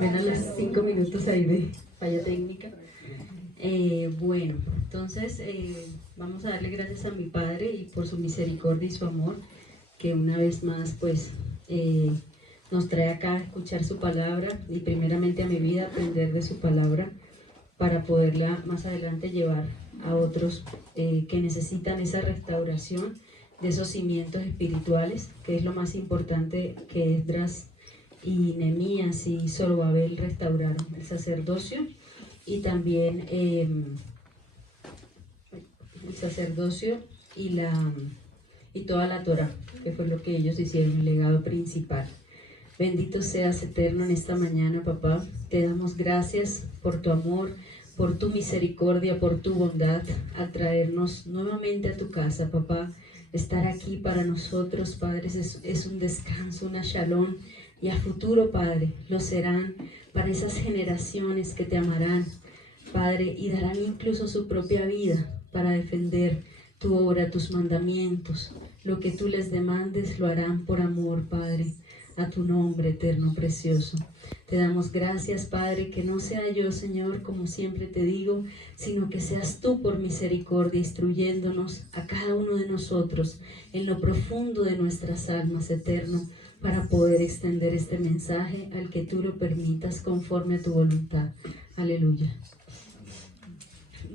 apenas los 5 minutos ahí de falla técnica. Bueno, entonces vamos a darle gracias a mi Padre y por su misericordia y su amor, que una vez más pues nos trae acá a escuchar su palabra y primeramente a mi vida aprender de su palabra para poderla más adelante llevar a otros que necesitan esa restauración de esos cimientos espirituales, que es lo más importante que Esdras y Nehemías y Zorobabel restauraron: el sacerdocio y también el sacerdocio y toda la Torá, que fue lo que ellos hicieron, el legado principal. Bendito seas, eterno, en esta mañana, papá. Te damos gracias por tu amor, por tu misericordia, por tu bondad, al traernos nuevamente a tu casa, papá. Estar aquí para nosotros, padres, es un descanso, una shalom, y a futuro, Padre, lo serán para esas generaciones que te amarán, Padre, y darán incluso su propia vida para defender tu obra, tus mandamientos. Lo que tú les demandes lo harán por amor, Padre, a tu nombre eterno, precioso. Te damos gracias, Padre, que no sea yo, Señor, como siempre te digo, sino que seas tú por misericordia, instruyéndonos a cada uno de nosotros en lo profundo de nuestras almas, eterno, para poder extender este mensaje al que tú lo permitas conforme a tu voluntad. Aleluya.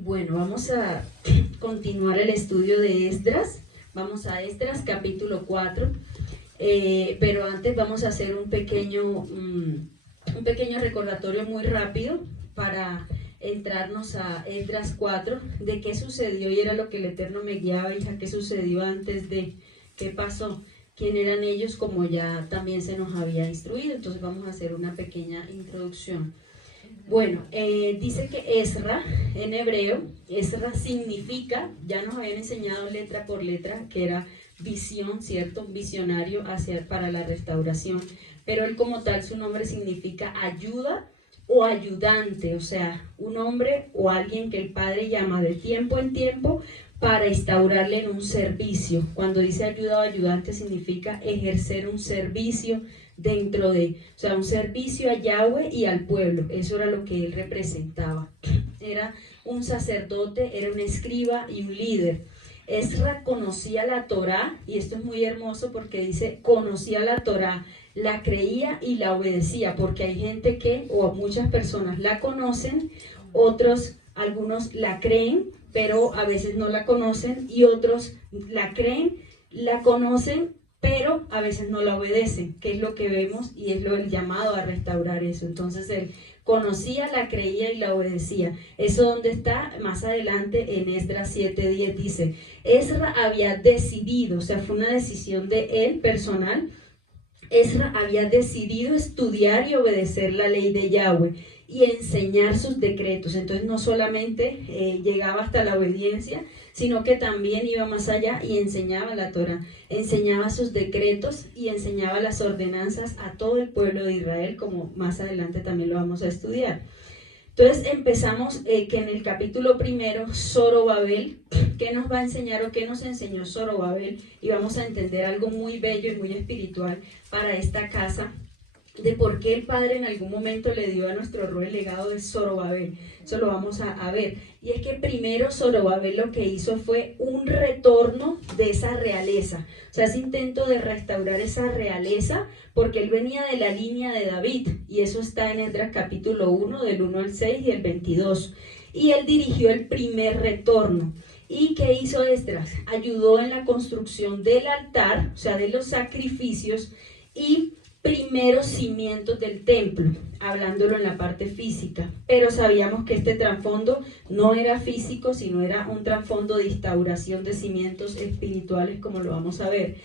Bueno, vamos a continuar el estudio de Esdras. Vamos a Esdras capítulo 4. Pero antes vamos a hacer un pequeño recordatorio muy rápido para entrarnos a Esdras 4, de qué sucedió, y era lo que el Eterno me guiaba, hija, qué sucedió antes de, qué pasó, quién eran ellos, como ya también se nos había instruido. Entonces vamos a hacer una pequeña introducción. Bueno, dice que Esra, en hebreo, Esra significa, ya nos habían enseñado letra por letra, que era visión, ¿cierto? Un visionario para la restauración, pero él como tal, su nombre significa ayuda o ayudante, o sea, un hombre o alguien que el Padre llama de tiempo en tiempo para instaurarle en un servicio. Cuando dice ayuda o ayudante, significa ejercer un servicio dentro de, o sea, un servicio a Yahweh y al pueblo. Eso era lo que él representaba. Era un sacerdote, era un escriba y un líder. Esra conocía la Torá, y esto es muy hermoso porque dice conocía la Torá, la creía y la obedecía, porque hay gente que, o muchas personas la conocen, algunos la creen, pero a veces no la conocen, y otros la creen, la conocen, pero a veces no la obedecen, que es lo que vemos, y es el llamado a restaurar eso. Entonces él conocía, la creía y la obedecía. Eso donde está más adelante en Esdras 7:10 dice, Esra había decidido, o sea, fue una decisión de él personal. Esra había decidido estudiar y obedecer la ley de Yahweh y enseñar sus decretos. Entonces no solamente llegaba hasta la obediencia, sino que también iba más allá y enseñaba la Torá, enseñaba sus decretos y enseñaba las ordenanzas a todo el pueblo de Israel, como más adelante también lo vamos a estudiar. Entonces empezamos que en el capítulo 1, Zorobabel, ¿qué nos va a enseñar o qué nos enseñó Zorobabel? Y vamos a entender algo muy bello y muy espiritual para esta casa, de por qué el Padre en algún momento le dio a nuestro rol el legado de Zorobabel. Eso lo vamos a ver. Y es que primero Zorobabel lo que hizo fue un retorno de esa realeza, o sea, ese intento de restaurar esa realeza, porque él venía de la línea de David, y eso está en Esdras capítulo 1, del 1 al 6 y el 22. Y él dirigió el primer retorno. ¿Y qué hizo Esdras? Ayudó en la construcción del altar, o sea, de los sacrificios, y primeros cimientos del templo, hablándolo en la parte física, pero sabíamos que este trasfondo no era físico, sino era un trasfondo de instauración de cimientos espirituales, como lo vamos a ver.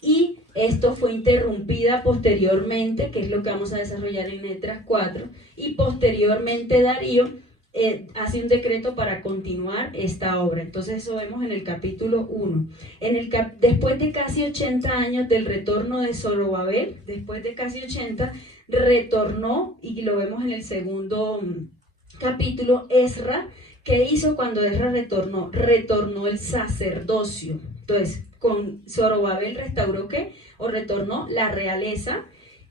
Y esto fue interrumpida posteriormente, que es lo que vamos a desarrollar en Esdras 4, y posteriormente Darío hace un decreto para continuar esta obra. Entonces eso vemos en el capítulo 1. Después de casi 80 años del retorno de Zorobabel, después de casi 80, retornó, y lo vemos en el segundo capítulo, Esra. ¿Qué hizo cuando Esra retornó? Retornó el sacerdocio. Entonces, con Zorobabel restauró ¿qué? O retornó la realeza,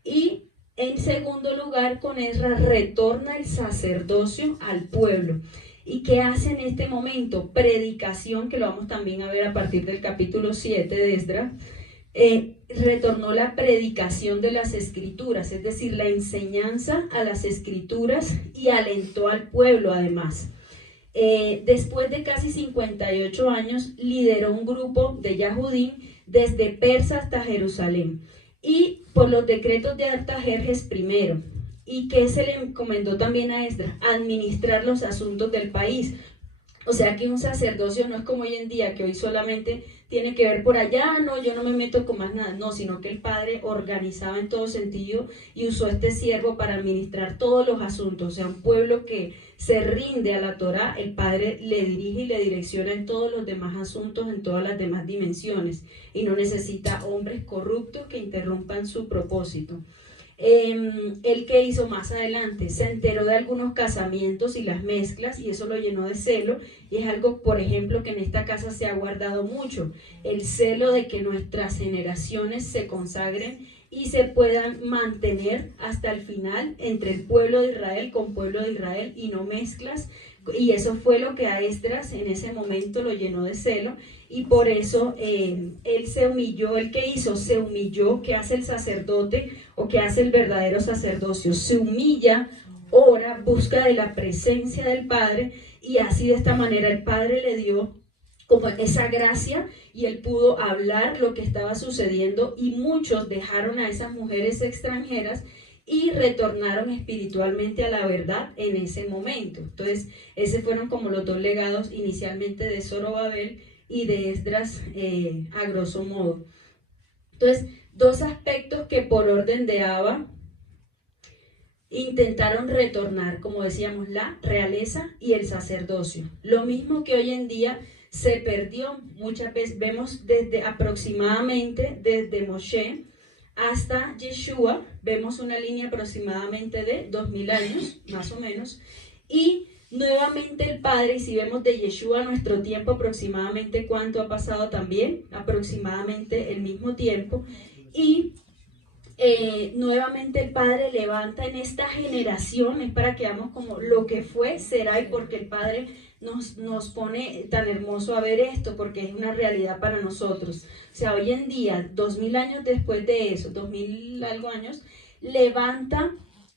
y En segundo lugar, con Esdras retorna el sacerdocio al pueblo. ¿Y qué hace en este momento? Predicación, que lo vamos también a ver a partir del capítulo 7 de Esdras. Retornó la predicación de las escrituras, es decir, la enseñanza a las escrituras, y alentó al pueblo además. Después de casi 58 años, lideró un grupo de Yahudim desde Persa hasta Jerusalén, y por los decretos de Artajerjes I, y que se le encomendó también a Esdras, administrar los asuntos del país. O sea que un sacerdocio no es como hoy en día, que hoy solamente tiene que ver por allá, no, yo no me meto con más nada, no, sino que el padre organizaba en todo sentido y usó este siervo para administrar todos los asuntos. O sea, un pueblo que se rinde a la Torá, el padre le dirige y le direcciona en todos los demás asuntos, en todas las demás dimensiones, y no necesita hombres corruptos que interrumpan su propósito. Él que hizo más adelante, se enteró de algunos casamientos y las mezclas, y eso lo llenó de celo, y es algo, por ejemplo, que en esta casa se ha guardado mucho, el celo de que nuestras generaciones se consagren y se puedan mantener hasta el final entre el pueblo de Israel con pueblo de Israel, y no mezclas. Y eso fue lo que a Esdras en ese momento lo llenó de celo, y por eso él se humilló. ¿El que hizo? Se humilló. ¿Qué hace el sacerdote o qué hace el verdadero sacerdocio? Se humilla, ora, busca de la presencia del Padre, y así de esta manera el Padre le dio como esa gracia, y él pudo hablar lo que estaba sucediendo, y muchos dejaron a esas mujeres extranjeras y retornaron espiritualmente a la verdad en ese momento. Entonces, esos fueron como los dos legados inicialmente de Zorobabel y de Esdras, a grosso modo. Entonces, dos aspectos que por orden de Abba intentaron retornar, como decíamos, la realeza y el sacerdocio. Lo mismo que hoy en día se perdió. Muchas veces vemos aproximadamente desde Moshe hasta Yeshua, vemos una línea aproximadamente de 2000 años, más o menos, y nuevamente el Padre, y si vemos de Yeshua a nuestro tiempo, aproximadamente cuánto ha pasado también, aproximadamente el mismo tiempo, y nuevamente el Padre levanta en esta generación, es para que veamos como lo que fue, será, y porque el Padre nos pone tan hermoso a ver esto, porque es una realidad para nosotros. O sea, hoy en día, 2000 años después de eso, 2000 algo años, levanta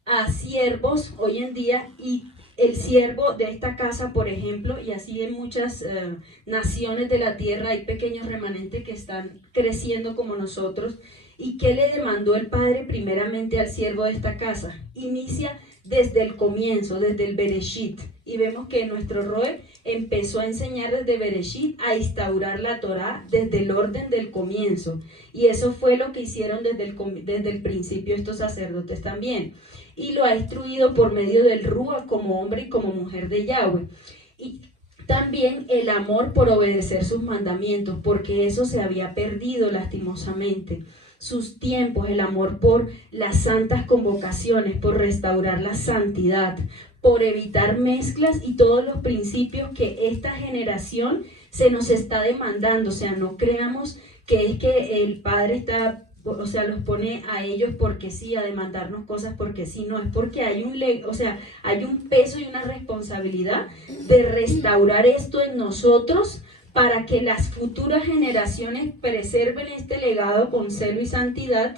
a siervos hoy en día, y el siervo de esta casa, por ejemplo, y así en muchas naciones de la tierra, hay pequeños remanentes que están creciendo como nosotros. ¿Y qué le demandó el Padre primeramente al siervo de esta casa? Inicia desde el comienzo, desde el Bereshit, y vemos que nuestro Roe empezó a enseñar desde Bereshit, a instaurar la Torá desde el orden del comienzo, y eso fue lo que hicieron desde el principio estos sacerdotes también, y lo ha instruido por medio del Rúa como hombre y como mujer de Yahweh, y también el amor por obedecer sus mandamientos, porque eso se había perdido lastimosamente. Sus tiempos, el amor por las santas convocaciones, por restaurar la santidad, por evitar mezclas y todos los principios que esta generación se nos está demandando. O sea, no creamos que es que el Padre está, o sea, los pone a ellos porque sí, a demandarnos cosas porque sí, no, es porque hay hay un peso y una responsabilidad de restaurar esto en nosotros, para que las futuras generaciones preserven este legado con celo y santidad,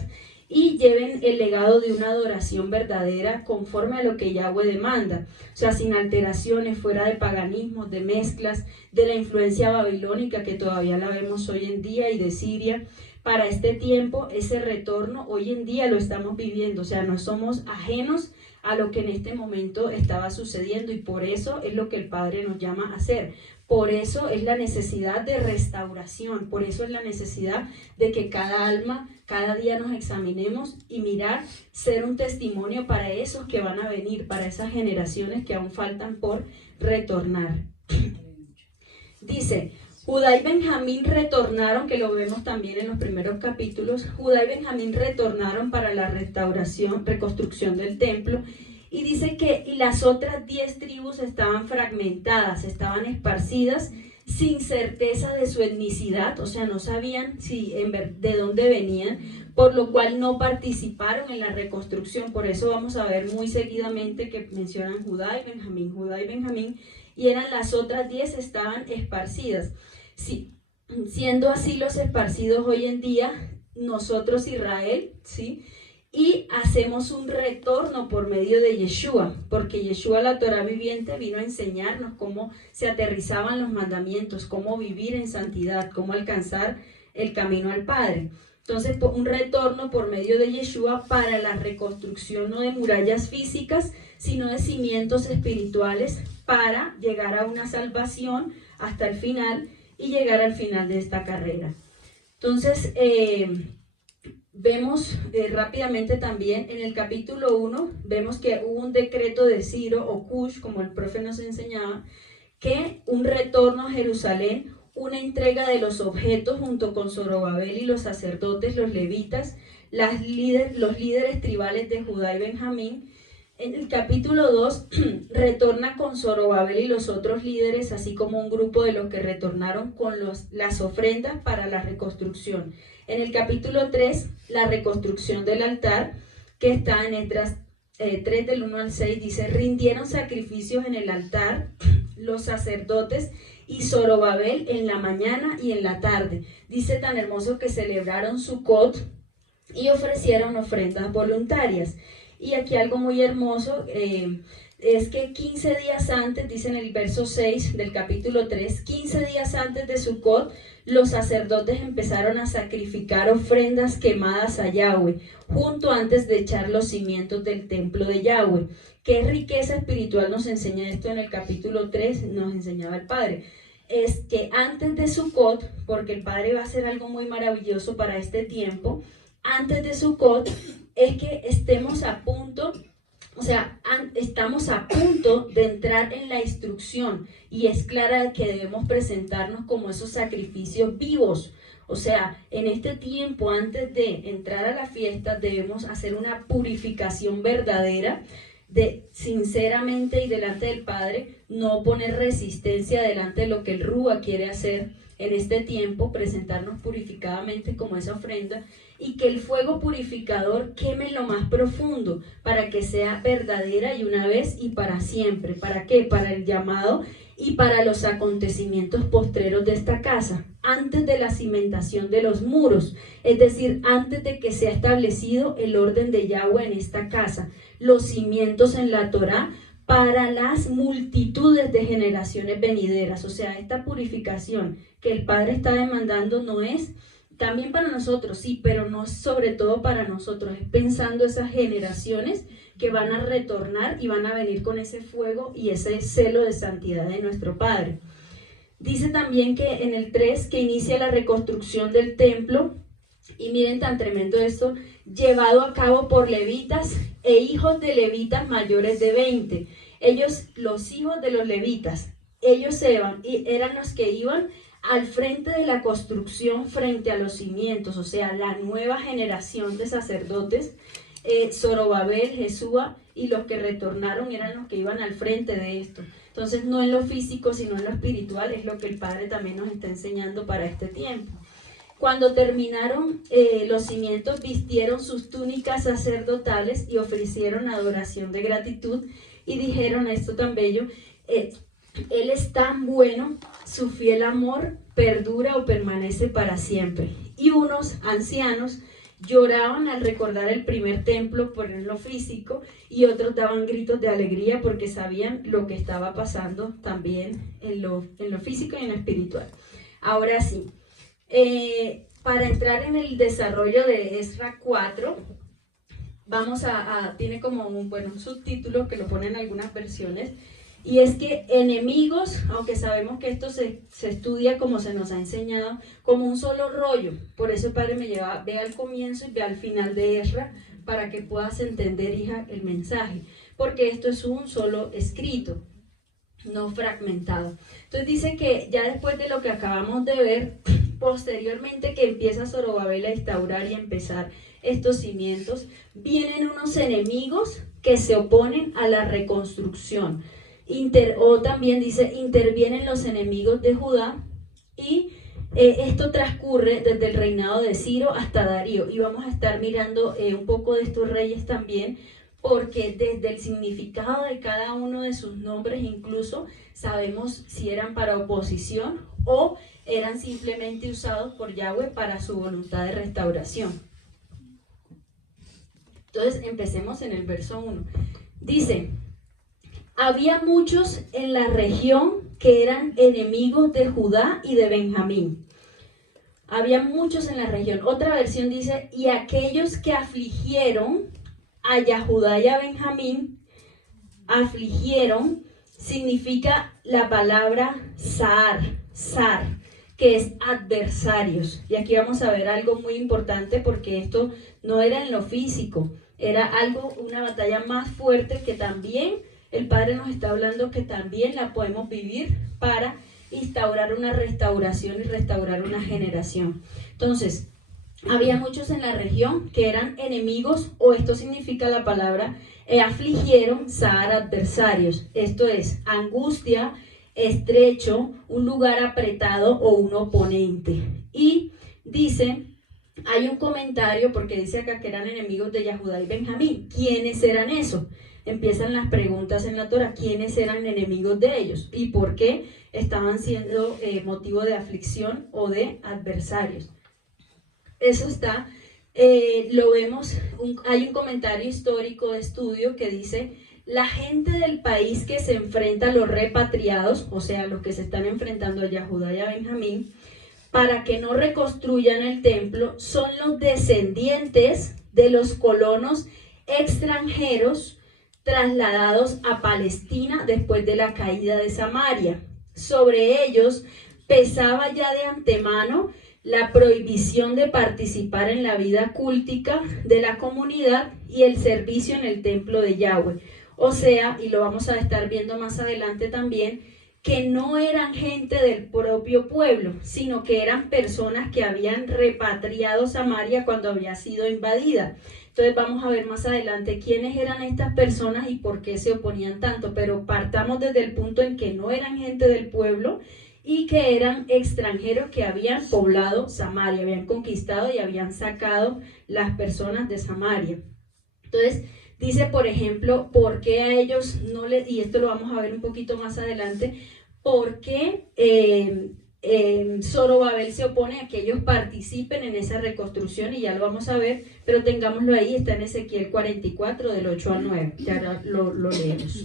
y lleven el legado de una adoración verdadera conforme a lo que Yahweh demanda. O sea, sin alteraciones, fuera de paganismos, de mezclas, de la influencia babilónica que todavía la vemos hoy en día, y de Siria. Para este tiempo, ese retorno hoy en día lo estamos viviendo. O sea, no somos ajenos a lo que en este momento estaba sucediendo, y por eso es lo que el Padre nos llama a hacer. Por eso es la necesidad de restauración, por eso es la necesidad de que cada alma, cada día nos examinemos y mirar, ser un testimonio para esos que van a venir, para esas generaciones que aún faltan por retornar. Dice, Judá y Benjamín retornaron, que lo vemos también en los primeros capítulos. Judá y Benjamín retornaron para la reconstrucción del templo. Y dice que las otras 10 tribus estaban fragmentadas, estaban esparcidas, sin certeza de su etnicidad, o sea, no sabían de dónde venían, por lo cual no participaron en la reconstrucción. Por eso vamos a ver muy seguidamente que mencionan Judá y Benjamín, y eran las otras 10 estaban esparcidas. Sí, siendo así los esparcidos hoy en día, nosotros Israel, ¿sí? Y hacemos un retorno por medio de Yeshua, porque Yeshua, la Torá viviente, vino a enseñarnos cómo se aterrizaban los mandamientos, cómo vivir en santidad, cómo alcanzar el camino al Padre. Entonces, un retorno por medio de Yeshua para la reconstrucción no de murallas físicas, sino de cimientos espirituales para llegar a una salvación hasta el final y llegar al final de esta carrera. Entonces, vemos rápidamente también en el capítulo 1, vemos que hubo un decreto de Ciro o Cush, como el profe nos enseñaba, que un retorno a Jerusalén, una entrega de los objetos junto con Zorobabel y los sacerdotes, los levitas, los líderes tribales de Judá y Benjamín. En el capítulo 2 retorna con Zorobabel y los otros líderes, así como un grupo de los que retornaron con las ofrendas para la reconstrucción. En el capítulo 3, la reconstrucción del altar, que está en Esdras 3 del 1 al 6, dice: rindieron sacrificios en el altar los sacerdotes y Zorobabel en la mañana y en la tarde. Dice tan hermoso que celebraron Sukkot y ofrecieron ofrendas voluntarias. Y aquí algo muy hermoso es que 15 días antes, dice en el verso 6 del capítulo 3, 15 días antes de Sukkot, los sacerdotes empezaron a sacrificar ofrendas quemadas a Yahweh, junto antes de echar los cimientos del templo de Yahweh. ¿Qué riqueza espiritual nos enseña esto en el capítulo 3? Nos enseñaba el Padre. Es que antes de Sukkot, porque el Padre va a hacer algo muy maravilloso para este tiempo, antes de Sukkot, es que estemos a punto, estamos a punto de entrar en la instrucción, y es clara que debemos presentarnos como esos sacrificios vivos. O sea, en este tiempo, antes de entrar a la fiesta, debemos hacer una purificación verdadera, sinceramente y delante del Padre, no poner resistencia delante de lo que el Rúa quiere hacer en este tiempo, presentarnos purificadamente como esa ofrenda, y que el fuego purificador queme lo más profundo para que sea verdadera y una vez y para siempre. ¿Para qué? Para el llamado y para los acontecimientos postreros de esta casa, antes de la cimentación de los muros, es decir, antes de que sea establecido el orden de Yahweh en esta casa, los cimientos en la Torá para las multitudes de generaciones venideras. O sea, esta purificación que el Padre está demandando no es también para nosotros, sí, pero no sobre todo para nosotros, es pensando esas generaciones que van a retornar y van a venir con ese fuego y ese celo de santidad de nuestro Padre. Dice también que en el 3 que inicia la reconstrucción del templo, y miren tan tremendo esto, llevado a cabo por levitas e hijos de levitas mayores de 20. Ellos, los hijos de los levitas, ellos eran los que iban al frente de la construcción frente a los cimientos, o sea, la nueva generación de sacerdotes, Zorobabel, Jesúa y los que retornaron eran los que iban al frente de esto. Entonces, no en lo físico, sino en lo espiritual, es lo que el Padre también nos está enseñando para este tiempo. Cuando terminaron los cimientos, vistieron sus túnicas sacerdotales y ofrecieron adoración de gratitud y dijeron esto tan bello: Él es tan bueno, su fiel amor perdura o permanece para siempre. Y unos ancianos lloraban al recordar el primer templo por lo físico, y otros daban gritos de alegría porque sabían lo que estaba pasando también en lo físico y en lo espiritual. Ahora sí, para entrar en el desarrollo de Esdras 4, tiene como un subtítulo que lo ponen en algunas versiones, y es que enemigos, aunque sabemos que esto se estudia como se nos ha enseñado, como un solo rollo. Por eso el Padre me lleva, ve al comienzo y ve al final de Esdras, para que puedas entender, hija, el mensaje. Porque esto es un solo escrito, no fragmentado. Entonces dice que ya después de lo que acabamos de ver, posteriormente que empieza Zorobabel a instaurar y a empezar estos cimientos, vienen unos enemigos que se oponen a la reconstrucción. o también dice, intervienen los enemigos de Judá, y esto transcurre desde el reinado de Ciro hasta Darío, y vamos a estar mirando un poco de estos reyes también, porque desde el significado de cada uno de sus nombres incluso sabemos si eran para oposición o eran simplemente usados por Yahweh para su voluntad de restauración. Entonces empecemos en el verso 1. Dice, había muchos en la región que eran enemigos de Judá y de Benjamín. Había muchos en la región. Otra versión dice, y aquellos que afligieron a Judá y a Benjamín, afligieron, significa la palabra zar, que es adversarios. Y aquí vamos a ver algo muy importante, porque esto no era en lo físico, era algo, una batalla más fuerte que también el Padre nos está hablando que también la podemos vivir para instaurar una restauración y restaurar una generación. Entonces, había muchos en la región que eran enemigos, o esto significa la palabra, afligieron, zar, adversarios. Esto es angustia, estrecho, un lugar apretado o un oponente. Y dice, hay un comentario, porque dice acá que eran enemigos de Judá y Benjamín. ¿Quiénes eran esos? Empiezan las preguntas en la Torah. ¿Quiénes eran enemigos de ellos? ¿Y por qué estaban siendo motivo de aflicción o de adversarios? Eso está, lo vemos, hay un comentario histórico de estudio que dice, la gente del país que se enfrenta a los repatriados, o sea, los que se están enfrentando a Judá y a Benjamín, para que no reconstruyan el templo, son los descendientes de los colonos extranjeros trasladados a Palestina después de la caída de Samaria. Sobre ellos pesaba ya de antemano la prohibición de participar en la vida cultica de la comunidad y el servicio en el templo de Yahweh. O sea, y lo vamos a estar viendo más adelante también, que no eran gente del propio pueblo, sino que eran personas que habían repatriado Samaria cuando había sido invadida. Entonces vamos a ver más adelante quiénes eran estas personas y por qué se oponían tanto, pero partamos desde el punto en que no eran gente del pueblo y que eran extranjeros que habían poblado Samaria, habían conquistado y habían sacado las personas de Samaria. Entonces dice, por ejemplo, por qué a ellos no les, y esto lo vamos a ver un poquito más adelante, por qué Zorobabel se opone a que ellos participen en esa reconstrucción, y ya lo vamos a ver, pero tengámoslo ahí, está en Ezequiel 44 del 8 al 9, ya lo leemos.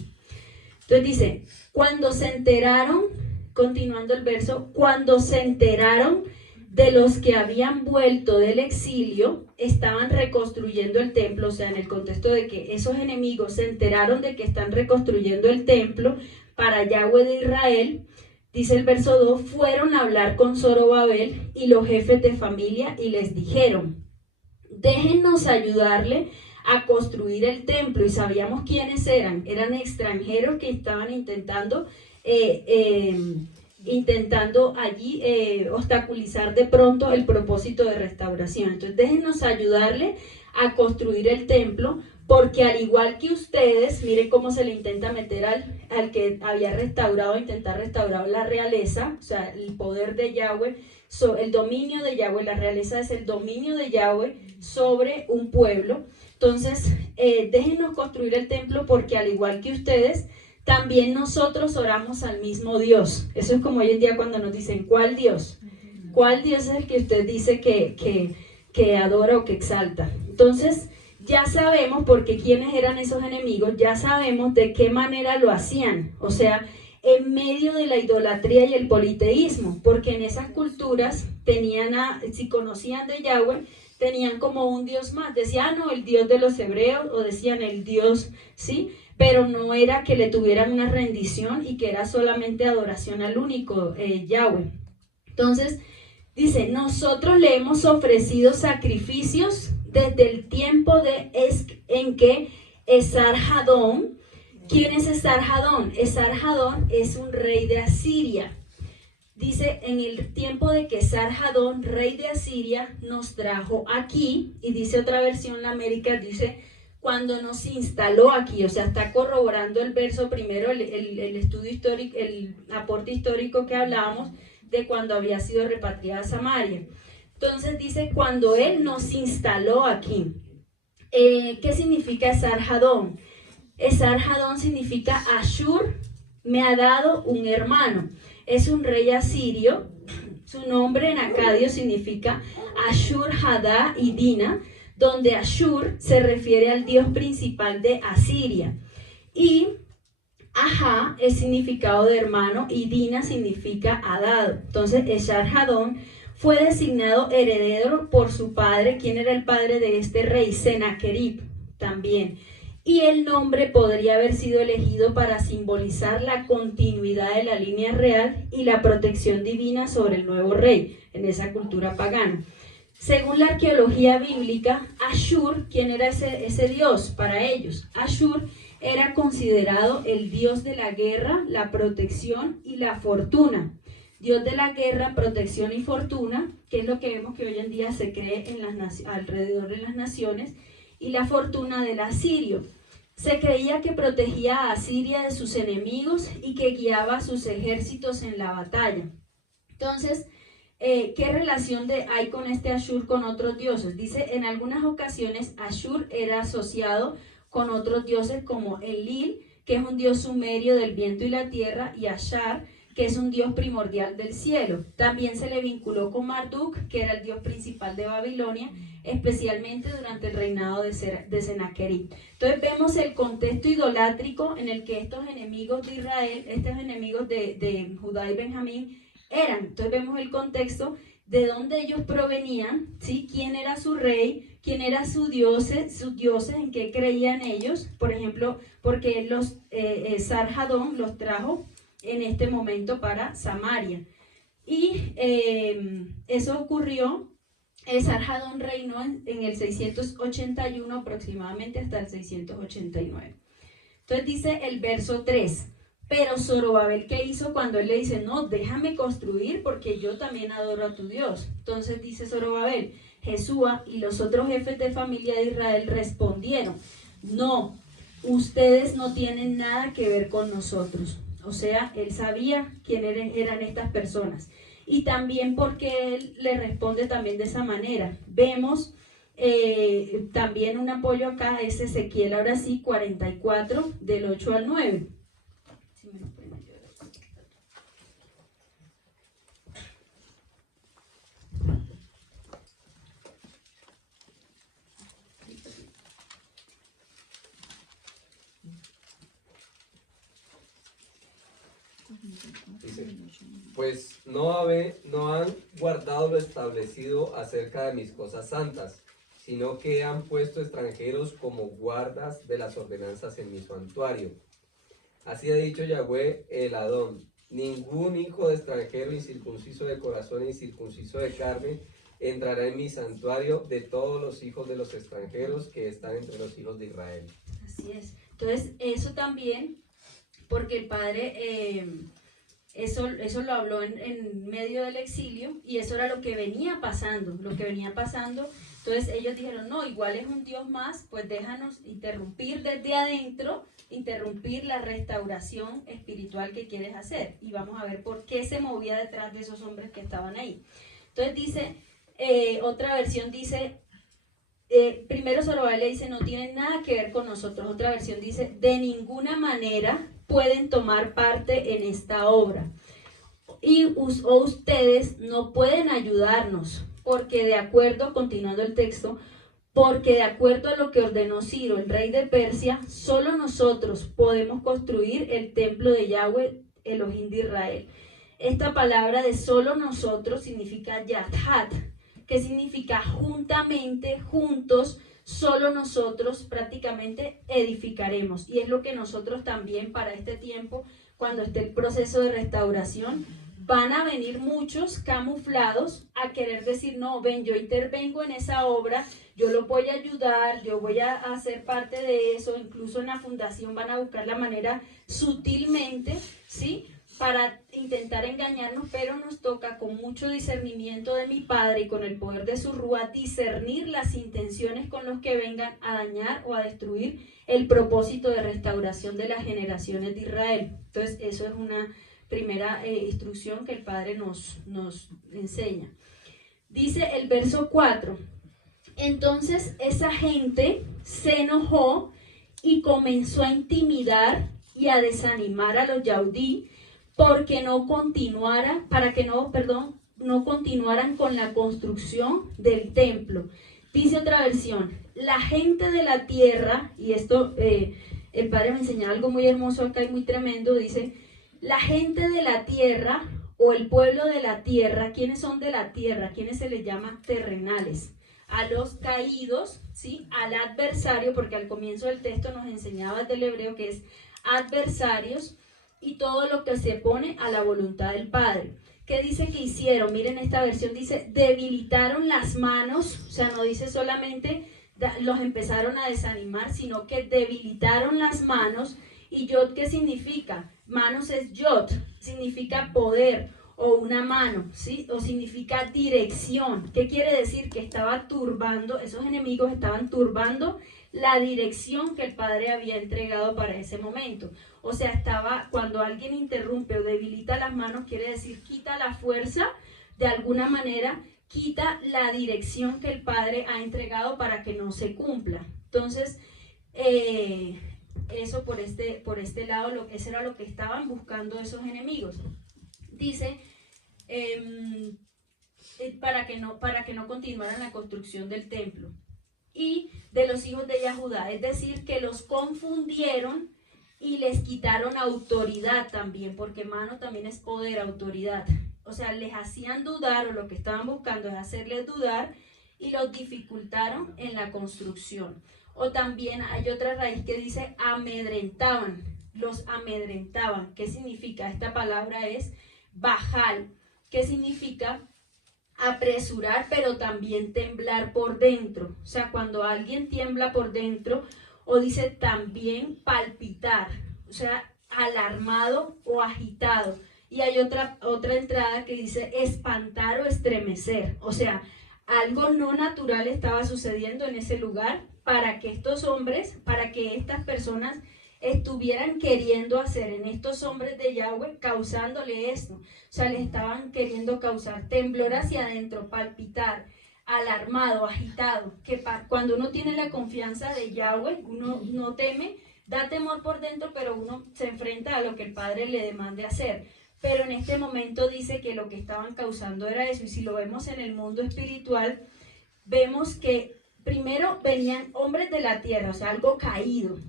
Entonces dice, cuando se enteraron, continuando el verso, cuando se enteraron de los que habían vuelto del exilio, estaban reconstruyendo el templo, o sea, en el contexto de que esos enemigos se enteraron de que están reconstruyendo el templo para Yahweh de Israel, dice el verso 2, fueron a hablar con Zorobabel y los jefes de familia y les dijeron, déjennos ayudarle a construir el templo. Y sabíamos quiénes eran extranjeros que estaban intentando allí obstaculizar de pronto el propósito de restauración. Entonces déjennos ayudarle a construir el templo, porque al igual que ustedes, miren cómo se le intenta meter al que había restaurado, intentar restaurar la realeza, o sea, el poder de Yahweh, el dominio de Yahweh. La realeza es el dominio de Yahweh sobre un pueblo. Entonces, déjenos construir el templo, porque al igual que ustedes, también nosotros oramos al mismo Dios. Eso es como hoy en día cuando nos dicen, ¿cuál Dios? ¿Cuál Dios es el que usted dice que adora o que exalta? Entonces, ya sabemos, porque quiénes eran esos enemigos, ya sabemos de qué manera lo hacían. O sea, en medio de la idolatría y el politeísmo, porque en esas culturas tenían, si conocían de Yahweh, tenían como un Dios más. Decían, no, el Dios de los hebreos, o decían el Dios, ¿sí? Pero no era que le tuvieran una rendición y que era solamente adoración al único Yahweh. Entonces, dice, nosotros le hemos ofrecido sacrificios desde el tiempo en que Esarhadón, ¿quién es Esarhadón? Esarhadón es un rey de Asiria. Dice, en el tiempo de que Esarhadón, rey de Asiria, nos trajo aquí, y dice otra versión, la América, dice, cuando nos instaló aquí, o sea, está corroborando el verso primero, el estudio histórico, el aporte histórico que hablábamos de cuando había sido repatriada a Samaria. Entonces dice, cuando Él nos instaló aquí. ¿Qué significa Esarhadón? Esarhadón significa Ashur me ha dado un hermano. Es un rey asirio. Su nombre en acadio significa Ashur Hadá y Dina, donde Ashur se refiere al dios principal de Asiria. Y Ajá es significado de hermano y Dina significa adado. Entonces, Esarhadón fue designado heredero por su padre. ¿Quién era el padre de este rey? Sennacherib también. Y el nombre podría haber sido elegido para simbolizar la continuidad de la línea real y la protección divina sobre el nuevo rey en esa cultura pagana. Según la arqueología bíblica, Ashur, ¿quién era ese dios para ellos? Ashur era considerado el dios de la guerra, la protección y la fortuna. Dios de la guerra, protección y fortuna, que es lo que vemos que hoy en día se cree en alrededor de las naciones, y la fortuna del asirio. Se creía que protegía a Asiria de sus enemigos y que guiaba a sus ejércitos en la batalla. Entonces, ¿qué relación hay con este Ashur con otros dioses? Dice, en algunas ocasiones Ashur era asociado con otros dioses como Enlil, que es un dios sumerio del viento y la tierra, y Ashar, que es un dios primordial del cielo. También se le vinculó con Marduk, que era el dios principal de Babilonia, especialmente durante el reinado de Sennacherib. Entonces vemos el contexto idolátrico en el que estos enemigos de Israel, estos enemigos de Judá y Benjamín, eran. Entonces vemos el contexto de dónde ellos provenían, ¿sí? Quién era su rey, quién era sus dioses, en qué creían ellos. Por ejemplo, porque los Esarhadón los trajo en este momento para Samaria. Y eso ocurrió. Esarhadón reinó en el 681 aproximadamente hasta el 689. Entonces dice el verso 3. Pero Zorobabel, ¿qué hizo cuando él le dice, no, déjame construir porque yo también adoro a tu Dios? Entonces dice Zorobabel, Jesúa y los otros jefes de familia de Israel respondieron, no, ustedes no tienen nada que ver con nosotros. O sea, él sabía quién eran estas personas. Y también porque él le responde también de esa manera. Vemos también un apoyo acá, es Ezequiel, ahora sí, 44, del 8 al 9. Dice, pues no han guardado lo establecido acerca de mis cosas santas, sino que han puesto extranjeros como guardas de las ordenanzas en mi santuario. Así ha dicho Yahweh el Adón, ningún hijo de extranjero incircunciso de corazón e incircunciso de carne entrará en mi santuario de todos los hijos de los extranjeros que están entre los hijos de Israel. Así es. Entonces, eso también, porque el Padre, eso lo habló en medio del exilio, y eso era lo que venía pasando, Entonces ellos dijeron, no, igual es un Dios más, pues déjanos interrumpir desde adentro, interrumpir la restauración espiritual que quieres hacer. Y vamos a ver por qué se movía detrás de esos hombres que estaban ahí. Entonces dice, otra versión dice, primero Zorobabel le dice, no tienen nada que ver con nosotros. Otra versión dice, de ninguna manera pueden tomar parte en esta obra. O ustedes no pueden ayudarnos, porque de acuerdo, continuando el texto, porque de acuerdo a lo que ordenó Ciro, el rey de Persia, solo nosotros podemos construir el templo de Yahweh, Elohim de Israel. Esta palabra de solo nosotros significa yadhat, que significa juntamente, juntos, solo nosotros prácticamente edificaremos. Y es lo que nosotros también para este tiempo, cuando esté el proceso de restauración, van a venir muchos camuflados a querer decir, no, ven, yo intervengo en esa obra, yo lo voy a ayudar, yo voy a hacer parte de eso. Incluso en la fundación van a buscar la manera sutilmente, ¿sí?, para intentar engañarnos, pero nos toca con mucho discernimiento de mi Padre y con el poder de su Rúa discernir las intenciones con los que vengan a dañar o a destruir el propósito de restauración de las generaciones de Israel. Entonces eso es una primera instrucción que el Padre nos enseña. Dice el verso 4, entonces esa gente se enojó y comenzó a intimidar y a desanimar a los yaudí porque no continuaran con la construcción del templo. Dice otra versión, la gente de la tierra, y esto el Padre me enseñaba algo muy hermoso acá y muy tremendo, dice, la gente de la tierra o el pueblo de la tierra, ¿quiénes son de la tierra? ¿Quiénes se les llama terrenales? A los caídos, ¿sí? Al adversario, porque al comienzo del texto nos enseñaba del hebreo que es adversarios, y todo lo que se opone a la voluntad del Padre. ¿Qué dice que hicieron? Miren, esta versión dice, debilitaron las manos, o sea, no dice solamente los empezaron a desanimar, sino que debilitaron las manos. ¿Y yod qué significa? Manos es yod, significa poder o una mano, ¿sí? O significa dirección. ¿Qué quiere decir? Que estaba turbando, esos enemigos estaban turbando la dirección que el Padre había entregado para ese momento. O sea, cuando alguien interrumpe o debilita las manos, quiere decir quita la fuerza, de alguna manera quita la dirección que el Padre ha entregado para que no se cumpla. Entonces, eso por este lado, eso era lo que estaban buscando esos enemigos. Dice, para que no continuaran la construcción del templo. Y de los hijos de Judá, es decir, que los confundieron y les quitaron autoridad también, porque mano también es poder, autoridad. O sea, les hacían dudar, o lo que estaban buscando es hacerles dudar, y los dificultaron en la construcción. O también hay otra raíz que dice amedrentaban, los amedrentaban. ¿Qué significa? Esta palabra es bajal, que significa apresurar, pero también temblar por dentro. O sea, cuando alguien tiembla por dentro, o dice también palpitar, o sea, alarmado o agitado. Y hay otra entrada que dice espantar o estremecer. O sea, algo no natural estaba sucediendo en ese lugar para que estos hombres, para que estas personas estuvieran queriendo hacer en estos hombres de Yahweh, causándole esto. O sea, le estaban queriendo causar temblor hacia adentro, palpitar, alarmado, agitado, que cuando uno tiene la confianza de Yahweh, uno no teme, da temor por dentro, pero uno se enfrenta a lo que el Padre le demande hacer. Pero en este momento dice que lo que estaban causando era eso, y si lo vemos en el mundo espiritual, vemos que primero venían hombres de la tierra, o sea, algo caído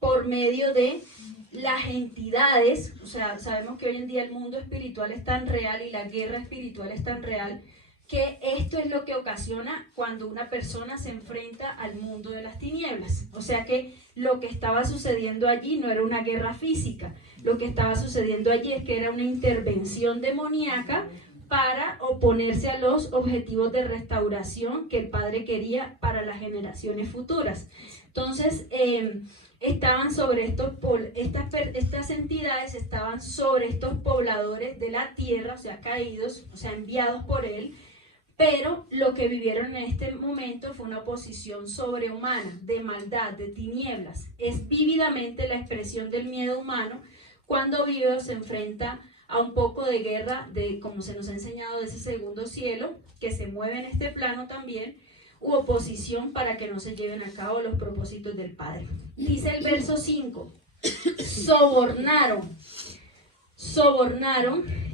por medio de las entidades. O sea, sabemos que hoy en día el mundo espiritual es tan real y la guerra espiritual es tan real, que esto es lo que ocasiona cuando una persona se enfrenta al mundo de las tinieblas. O sea que lo que estaba sucediendo allí no era una guerra física, lo que estaba sucediendo allí es que era una intervención demoníaca para oponerse a los objetivos de restauración que el Padre quería para las generaciones futuras. Entonces, estaban sobre estas entidades estaban sobre estos pobladores de la tierra, o sea, caídos, o sea, enviados por él, pero lo que vivieron en este momento fue una oposición sobrehumana, de maldad, de tinieblas. Es vívidamente la expresión del miedo humano cuando vive o se enfrenta a un poco de guerra, como se nos ha enseñado, de ese segundo cielo, que se mueve en este plano también, u oposición para que no se lleven a cabo los propósitos del Padre. Dice el verso 5, sobornaron,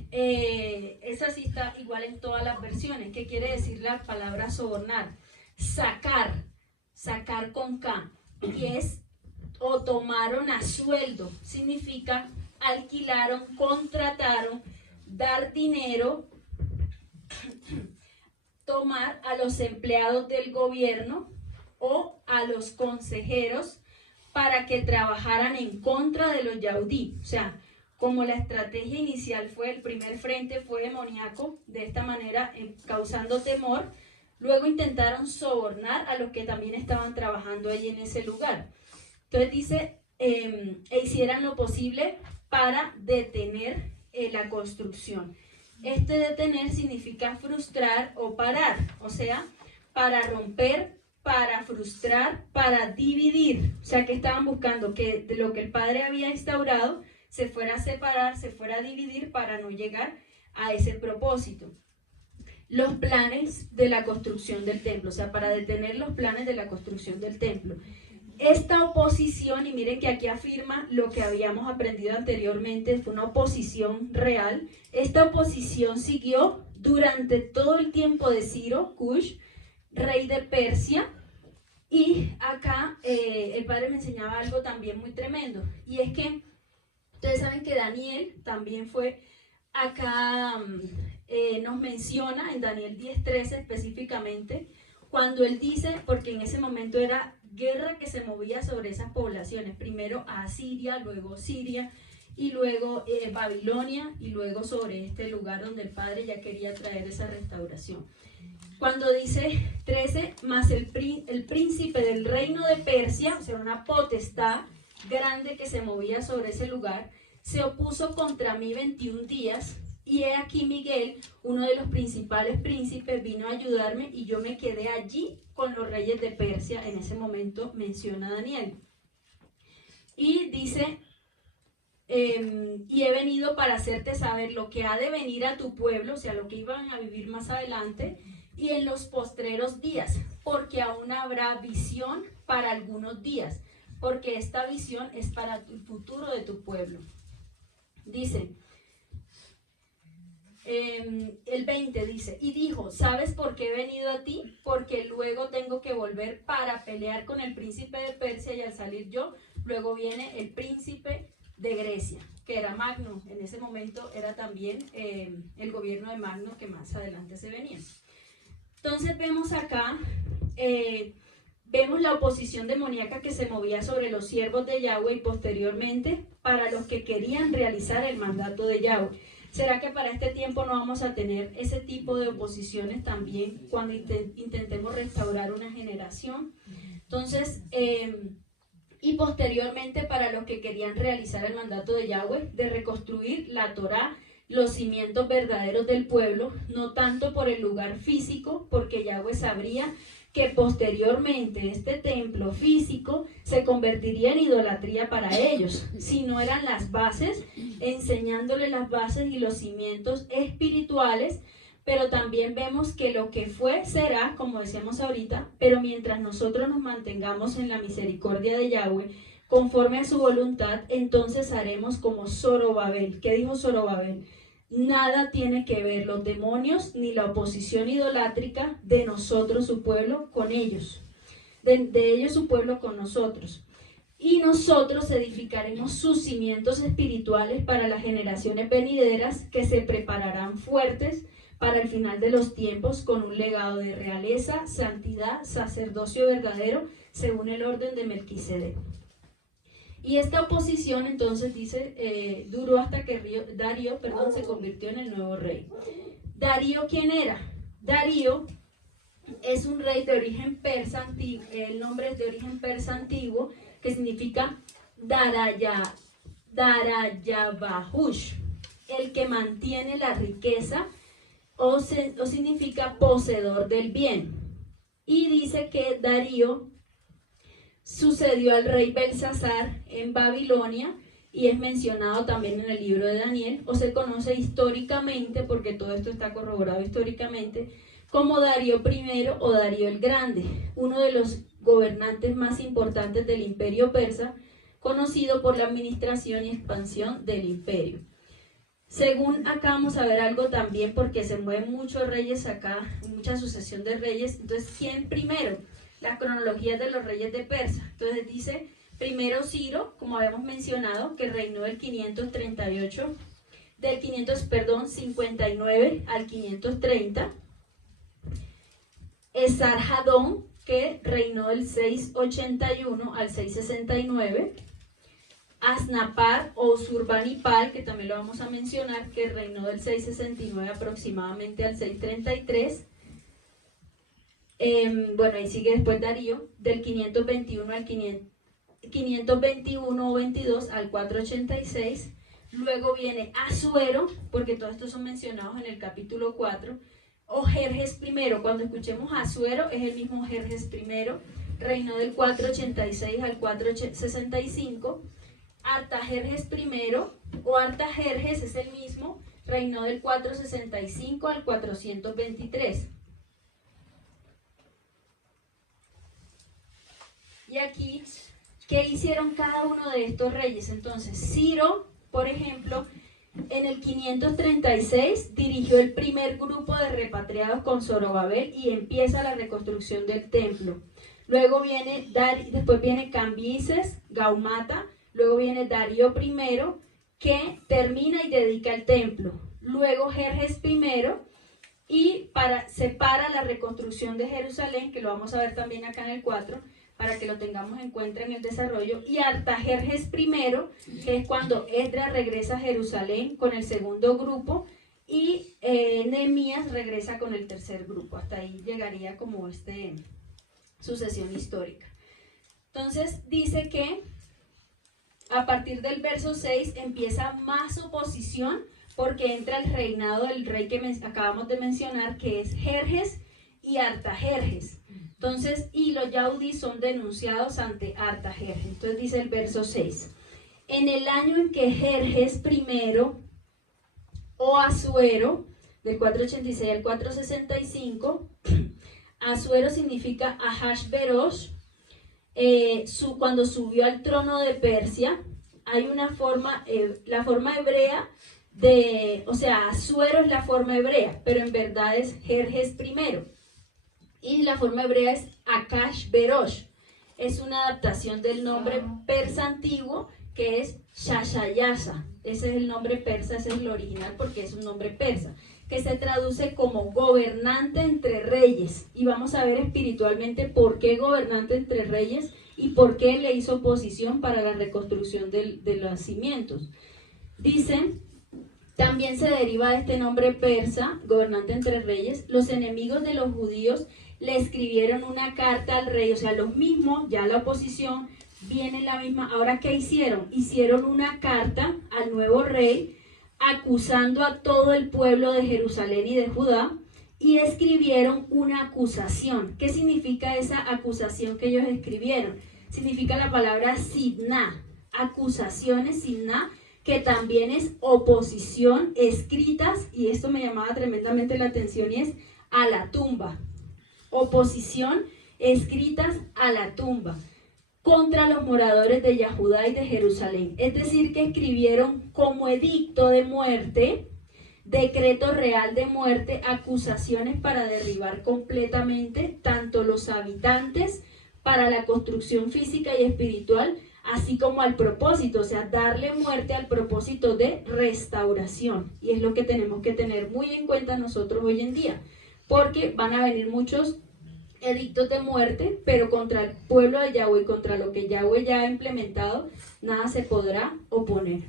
esa sí está igual en todas las versiones. ¿Qué quiere decir la palabra sobornar? Sacar con K, y es o tomaron a sueldo, significa alquilaron, contrataron, dar dinero, tomar a los empleados del gobierno o a los consejeros para que trabajaran en contra de los yaudí. O sea, como la estrategia inicial el primer frente fue demoníaco, de esta manera causando temor, luego intentaron sobornar a los que también estaban trabajando ahí en ese lugar. Entonces dice, e hicieran lo posible para detener la construcción. Este detener significa frustrar o parar, o sea, para romper, para frustrar, para dividir. O sea, que estaban buscando que de lo que el Padre había instaurado se fuera a separar, se fuera a dividir para no llegar a ese propósito. Los planes de la construcción del templo, o sea, para detener los planes de la construcción del templo. Esta oposición, y miren que aquí afirma lo que habíamos aprendido anteriormente, fue una oposición real. Esta oposición siguió durante todo el tiempo de Ciro, Kush, rey de Persia. Y acá el Padre me enseñaba algo también muy tremendo, y es que ustedes saben que Daniel también fue, acá nos menciona en Daniel 10:13 específicamente, cuando él dice, porque en ese momento era guerra que se movía sobre esas poblaciones, primero a Asiria, luego Siria, y luego Babilonia, y luego sobre este lugar donde el Padre ya quería traer esa restauración. Cuando dice 13, más el príncipe del reino de Persia, o sea, una potestad grande que se movía sobre ese lugar, se opuso contra mí 21 días, y he aquí Miguel, uno de los principales príncipes, vino a ayudarme, y yo me quedé allí con los reyes de Persia. En ese momento menciona Daniel. Y dice, y he venido para hacerte saber lo que ha de venir a tu pueblo, o sea, lo que iban a vivir más adelante, y en los postreros días, porque aún habrá visión para algunos días, porque esta visión es para el futuro de tu pueblo. Dice, el 20 dice, y dijo, ¿sabes por qué he venido a ti? Porque luego tengo que volver para pelear con el príncipe de Persia, y al salir yo, luego viene el príncipe de Grecia, que era Magno. En ese momento era también el gobierno de Magno, que más adelante se venía. Entonces vemos acá, vemos la oposición demoníaca que se movía sobre los siervos de Yahweh y posteriormente para los que querían realizar el mandato de Yahweh. ¿Será que para este tiempo no vamos a tener ese tipo de oposiciones también cuando intentemos restaurar una generación? Entonces, y posteriormente para los que querían realizar el mandato de Yahweh, de reconstruir la Torá, los cimientos verdaderos del pueblo, no tanto por el lugar físico, porque Yahweh sabría que posteriormente este templo físico se convertiría en idolatría para ellos, si no eran las bases, enseñándole las bases y los cimientos espirituales. Pero también vemos que lo que fue será, como decíamos ahorita, pero mientras nosotros nos mantengamos en la misericordia de Yahweh, conforme a su voluntad, entonces haremos como Zorobabel. ¿Qué dijo Zorobabel? Nada tiene que ver los demonios ni la oposición idolátrica de nosotros, su pueblo, con ellos. De ellos, su pueblo, con nosotros. Y nosotros edificaremos sus cimientos espirituales para las generaciones venideras, que se prepararán fuertes para el final de los tiempos, con un legado de realeza, santidad, sacerdocio verdadero, según el orden de Melquisedec. Y esta oposición, entonces, dice, duró hasta que Darío se convirtió en el nuevo rey. ¿Darío quién era? Darío es un rey de origen persa antiguo, el nombre es de origen persa antiguo, que significa Darayabahush, el que mantiene la riqueza, o significa poseedor del bien. Y dice que Darío sucedió al rey Belsasar en Babilonia, y es mencionado también en el libro de Daniel, o se conoce históricamente, porque todo esto está corroborado históricamente, como Darío I o Darío el Grande, uno de los gobernantes más importantes del imperio persa, conocido por la administración y expansión del imperio. Según acá vamos a ver algo también, porque se mueven muchos reyes acá, mucha sucesión de reyes. Entonces, ¿quién primero? Las cronologías de los reyes de Persia. Entonces dice, primero Ciro, como habíamos mencionado, que reinó del 538, del 59 al 530. Esarhadón, que reinó del 681 al 669. Asnapar o Surbanipal, que también lo vamos a mencionar, que reinó del 669 aproximadamente al 633. Bueno, ahí sigue después Darío, del 521 al 521 o 22 al 486. luego viene Asuero, porque todos estos son mencionados en el capítulo 4, o Jerjes I. Cuando escuchemos Asuero, es el mismo Jerjes I, reinó del 486 al 465. Artajerjes I, o Artajerjes es el mismo, reinó del 465 al 423. Y aquí, ¿qué hicieron cada uno de estos reyes? Entonces, Ciro, por ejemplo, en el 536 dirigió el primer grupo de repatriados con Zorobabel y empieza la reconstrucción del templo. Luego viene, después viene Cambises, Gaumata, luego viene Darío I, que termina y dedica el templo. Luego Jerjes I, y separa la reconstrucción de Jerusalén, que lo vamos a ver también acá en el 4, para que lo tengamos en cuenta en el desarrollo, y Artajerjes I, que es cuando Esdras regresa a Jerusalén con el segundo grupo, y Nehemías regresa con el tercer grupo. Hasta ahí llegaría como sucesión histórica. Entonces dice que a partir del verso 6 empieza más oposición, porque entra el reinado del rey que acabamos de mencionar, que es Jerjes y Artajerjes. Entonces, y los yaudís son denunciados ante Artajerjes. Entonces dice el verso 6. En el año en que Jerjes I, o Asuero, del 486 al 465, Asuero significa Ahasverosh, cuando subió al trono de Persia, hay una forma, la forma hebrea Asuero es la forma hebrea, pero en verdad es Jerjes I. Y la forma hebrea es Akashverosh. Es una adaptación del nombre persa antiguo, que es Shashayasa. Ese es el nombre persa, ese es el original porque es un nombre persa, que se traduce como gobernante entre reyes. Y vamos a ver espiritualmente por qué gobernante entre reyes y por qué le hizo oposición para la reconstrucción de los cimientos. Dicen, también se deriva de este nombre persa, gobernante entre reyes. Los enemigos de los judíos le escribieron una carta al rey, o sea, los mismos, ya la oposición viene la misma. Ahora, ¿qué hicieron? Hicieron una carta al nuevo rey acusando a todo el pueblo de Jerusalén y de Judá, y escribieron una acusación. ¿Qué significa esa acusación que ellos escribieron? Significa la palabra sidna, acusaciones, sidna, que también es oposición, escritas, y esto me llamaba tremendamente la atención, y es a la tumba. Oposición, escritas a la tumba, contra los moradores de Yahudá y de Jerusalén. Es decir, que escribieron como edicto de muerte, decreto real de muerte, acusaciones para derribar completamente tanto los habitantes, para la construcción física y espiritual, así como al propósito, o sea, darle muerte al propósito de restauración. Y es lo que tenemos que tener muy en cuenta nosotros hoy en día, porque van a venir muchos edictos de muerte, pero contra el pueblo de Yahweh y contra lo que Yahweh ya ha implementado, nada se podrá oponer.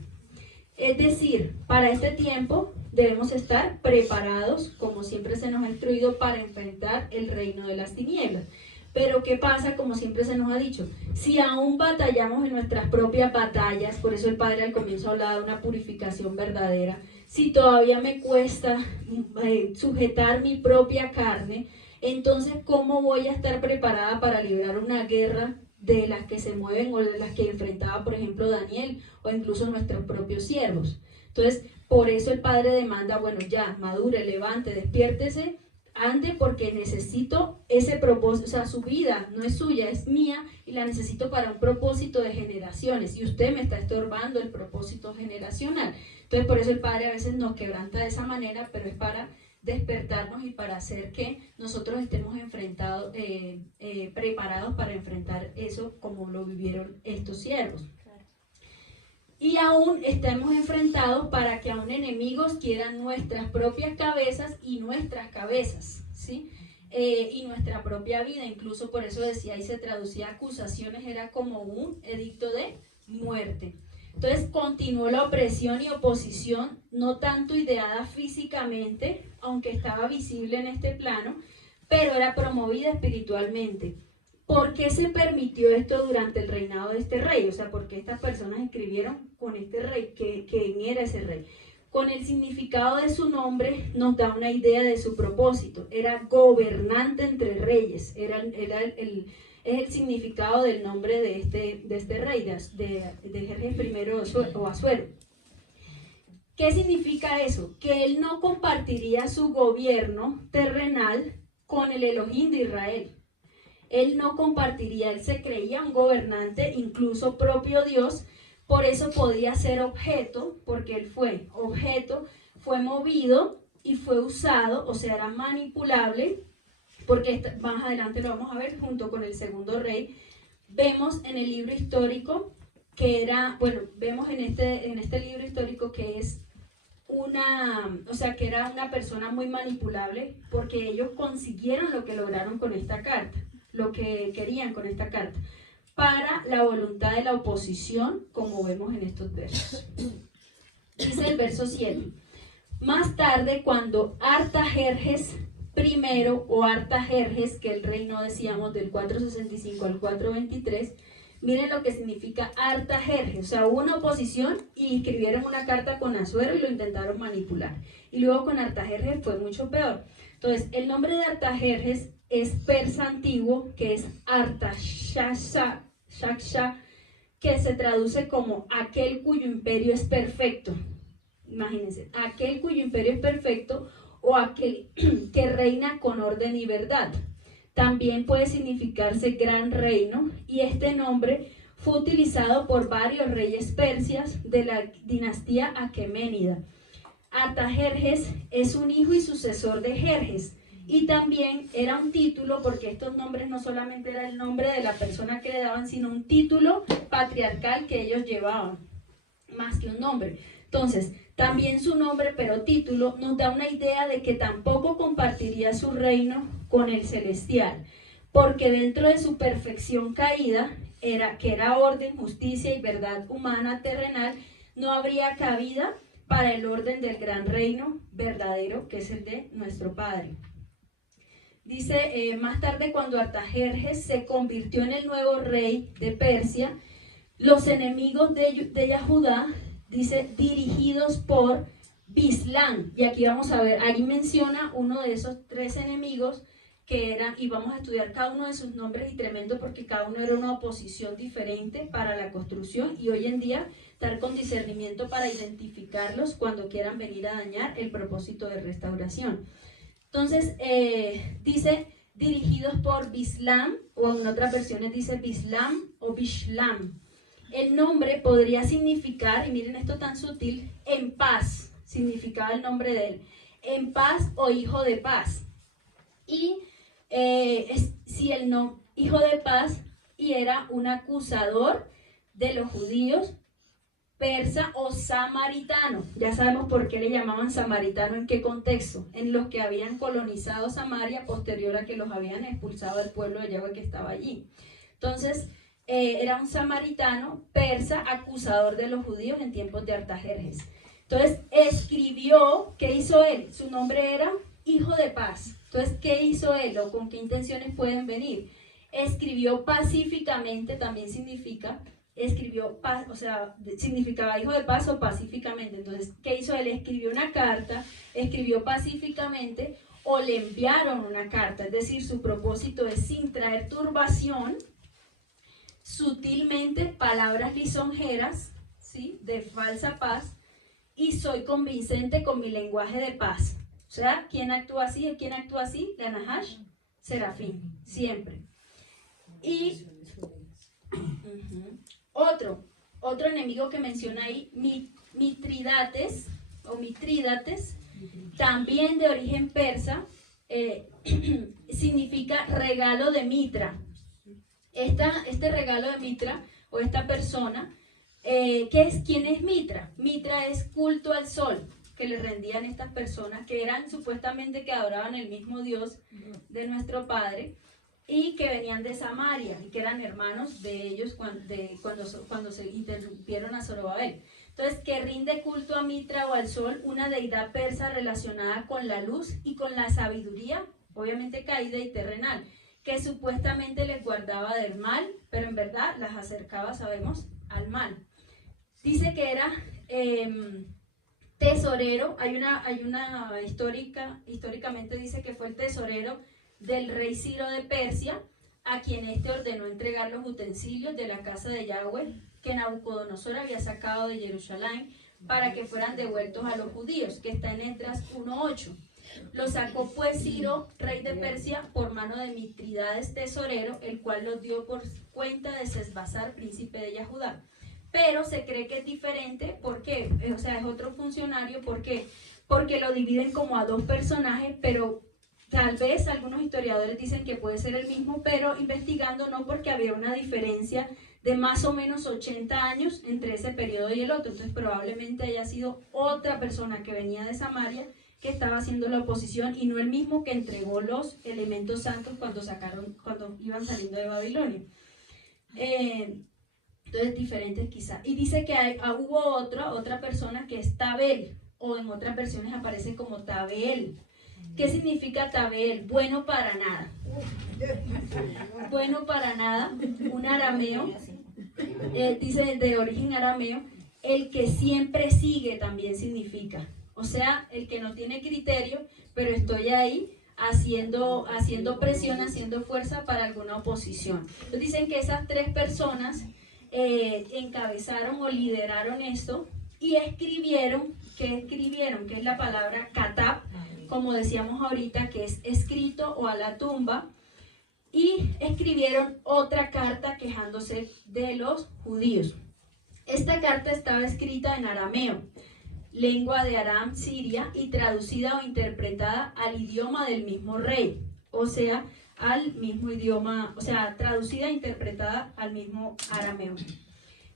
Es decir, para este tiempo debemos estar preparados, como siempre se nos ha instruido, para enfrentar el reino de las tinieblas. Pero ¿qué pasa? Como siempre se nos ha dicho, si aún batallamos en nuestras propias batallas, por eso el Padre al comienzo hablaba de una purificación verdadera, si todavía me cuesta sujetar mi propia carne, entonces ¿cómo voy a estar preparada para librar una guerra de las que se mueven o de las que enfrentaba, por ejemplo, Daniel o incluso nuestros propios siervos? Entonces, por eso el Padre demanda, bueno, ya, madure, levante, despiértese, ande, porque necesito ese propósito. O sea, su vida no es suya, es mía, y la necesito para un propósito de generaciones, y usted me está estorbando el propósito generacional. Entonces, por eso el Padre a veces nos quebranta de esa manera, pero es para despertarnos y para hacer que nosotros estemos preparados para enfrentar eso como lo vivieron estos siervos. Y aún estamos enfrentados para que aún enemigos quieran nuestras propias cabezas y nuestras cabezas, ¿sí? Y nuestra propia vida. Incluso por eso decía, y se traducía acusaciones, era como un edicto de muerte. Entonces continuó la opresión y oposición, no tanto ideada físicamente, aunque estaba visible en este plano, pero era promovida espiritualmente. ¿Por qué se permitió esto durante el reinado de este rey? O sea, ¿por qué estas personas escribieron con este rey? ¿Quién era ese rey? Con el significado de su nombre nos da una idea de su propósito. Era gobernante entre reyes. Es el significado del nombre de este rey, de Jerjes I o Asuero. ¿Qué significa eso? Que él no compartiría su gobierno terrenal con el Elohim de Israel. Él no compartiría, él se creía un gobernante, incluso propio Dios, por eso podía ser objeto, porque él fue objeto, fue movido y fue usado, o sea, era manipulable, porque más adelante lo vamos a ver junto con el segundo rey. Vemos en el libro histórico que era, bueno, vemos en este libro histórico que es que era una persona muy manipulable, porque ellos consiguieron lo que lograron con esta carta, lo que querían con esta carta, para la voluntad de la oposición, como vemos en estos versos. Dice el verso 7. Más tarde, cuando Artajerjes I o Artajerjes, que el reino decíamos del 465 al 423, miren lo que significa Artajerjes, o sea, hubo una oposición y escribieron una carta con Asuero y lo intentaron manipular. Y luego con Artajerjes fue mucho peor. Entonces, el nombre de Artajerjes es persa antiguo, que es Artaxerxes, que se traduce como aquel cuyo imperio es perfecto. Imagínense, aquel cuyo imperio es perfecto o aquel que reina con orden y verdad. También puede significarse gran reino, y este nombre fue utilizado por varios reyes persias de la dinastía aqueménida. Artajerjes es un hijo y sucesor de Jerjes, y también era un título, porque estos nombres no solamente era el nombre de la persona que le daban, sino un título patriarcal que ellos llevaban, más que un nombre. Entonces, también su nombre, pero título, nos da una idea de que tampoco compartiría su reino con el celestial, porque dentro de su perfección caída, que era orden, justicia y verdad humana terrenal, no habría cabida para el orden del gran reino verdadero, que es el de nuestro Padre. Dice, más tarde, cuando Artajerjes se convirtió en el nuevo rey de Persia, los enemigos de Yahudá, dice, dirigidos por Bislán, y aquí vamos a ver, ahí menciona uno de esos tres enemigos que eran, y vamos a estudiar cada uno de sus nombres, y tremendo porque cada uno era una oposición diferente para la construcción, y hoy en día estar con discernimiento para identificarlos cuando quieran venir a dañar el propósito de restauración. Entonces, dice, dirigidos por Bislán, o en otras versiones dice Bislam o Bishlam. El nombre podría significar, y miren esto tan sutil, en paz, significaba el nombre de él, en paz o hijo de paz. Y si el no, hijo de paz, y era un acusador de los judíos, persa o samaritano. Ya sabemos por qué le llamaban samaritano, en qué contexto, en los que habían colonizado Samaria posterior a que los habían expulsado del pueblo de Yahweh que estaba allí. Entonces, era un samaritano persa, acusador de los judíos en tiempos de Artajerjes. Entonces escribió, ¿qué hizo él? Su nombre era hijo de paz. Entonces, ¿qué hizo él o con qué intenciones pueden venir? Escribió pacíficamente, también significa, escribió paz, o sea, significaba hijo de paz o pacíficamente. Entonces, ¿qué hizo él? Escribió una carta, escribió pacíficamente o le enviaron una carta, es decir, su propósito es sin traer turbación, sutilmente, palabras lisonjeras, ¿sí?, de falsa paz, y soy convincente con mi lenguaje de paz. O sea, ¿quién actúa así? ¿Quién actúa así? La Nahash, Serafín, siempre. Y otro enemigo que menciona ahí, Mitrídates, también de origen persa, significa regalo de Mitra. Este regalo de Mitra, o esta persona, ¿quién es Mitra? Mitra es culto al sol, que le rendían estas personas, que eran supuestamente que adoraban el mismo Dios de nuestro Padre, y que venían de Samaria, y que eran hermanos de ellos cuando se interrumpieron a Zorobabel. Entonces, que rinde culto a Mitra o al sol, una deidad persa relacionada con la luz y con la sabiduría, obviamente caída y terrenal, que supuestamente les guardaba del mal, pero en verdad las acercaba, sabemos, al mal. Dice que era tesorero, hay una históricamente dice que fue el tesorero del rey Ciro de Persia, a quien éste ordenó entregar los utensilios de la casa de Yahweh que Nabucodonosor había sacado de Jerusalén para que fueran devueltos a los judíos, que está en Esdras 1:8. Lo sacó pues Ciro, rey de Persia, por mano de Mitrídates tesorero, el cual los dio por cuenta de Sesbazar, príncipe de Yahudá. Pero se cree que es diferente, ¿por qué? O sea, es otro funcionario, ¿por qué? Porque lo dividen como a dos personajes, pero tal vez algunos historiadores dicen que puede ser el mismo, pero investigando no, porque había una diferencia de más o menos 80 años entre ese periodo y el otro. Entonces probablemente haya sido otra persona que venía de Samaria que estaba haciendo la oposición y no el mismo que entregó los elementos santos cuando iban saliendo de Babilonia. Entonces diferentes quizá. Y dice que hubo otra persona que es Tabel, o en otras versiones aparece como Tabel. ¿Qué significa Tabel? Bueno para nada. Bueno para nada, un arameo, dice de origen arameo, el que siempre sigue también significa. O sea, el que no tiene criterio, pero estoy ahí haciendo presión, haciendo fuerza para alguna oposición. Entonces dicen que esas tres personas encabezaron o lideraron esto y escribieron, que es la palabra katab, como decíamos ahorita, que es escrito o a la tumba, y escribieron otra carta quejándose de los judíos. Esta carta estaba escrita en arameo, lengua de Aram, Siria, y traducida o interpretada al idioma del mismo rey, o sea, al mismo idioma, o sea, traducida e interpretada al mismo arameo.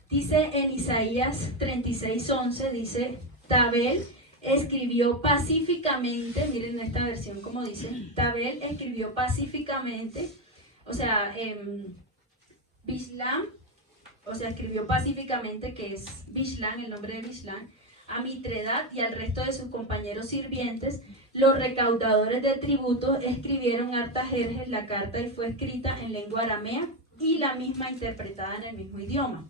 Dice en Isaías 36:11, dice, Tabel escribió pacíficamente, miren esta versión como dice, Tabel escribió pacíficamente, o sea, Bishlam, o sea, escribió pacíficamente, que es Bishlam, el nombre de Bishlam, a Mitredat y al resto de sus compañeros sirvientes. Los recaudadores de tributos escribieron Artajerjes la carta y fue escrita en lengua aramea y la misma interpretada en el mismo idioma.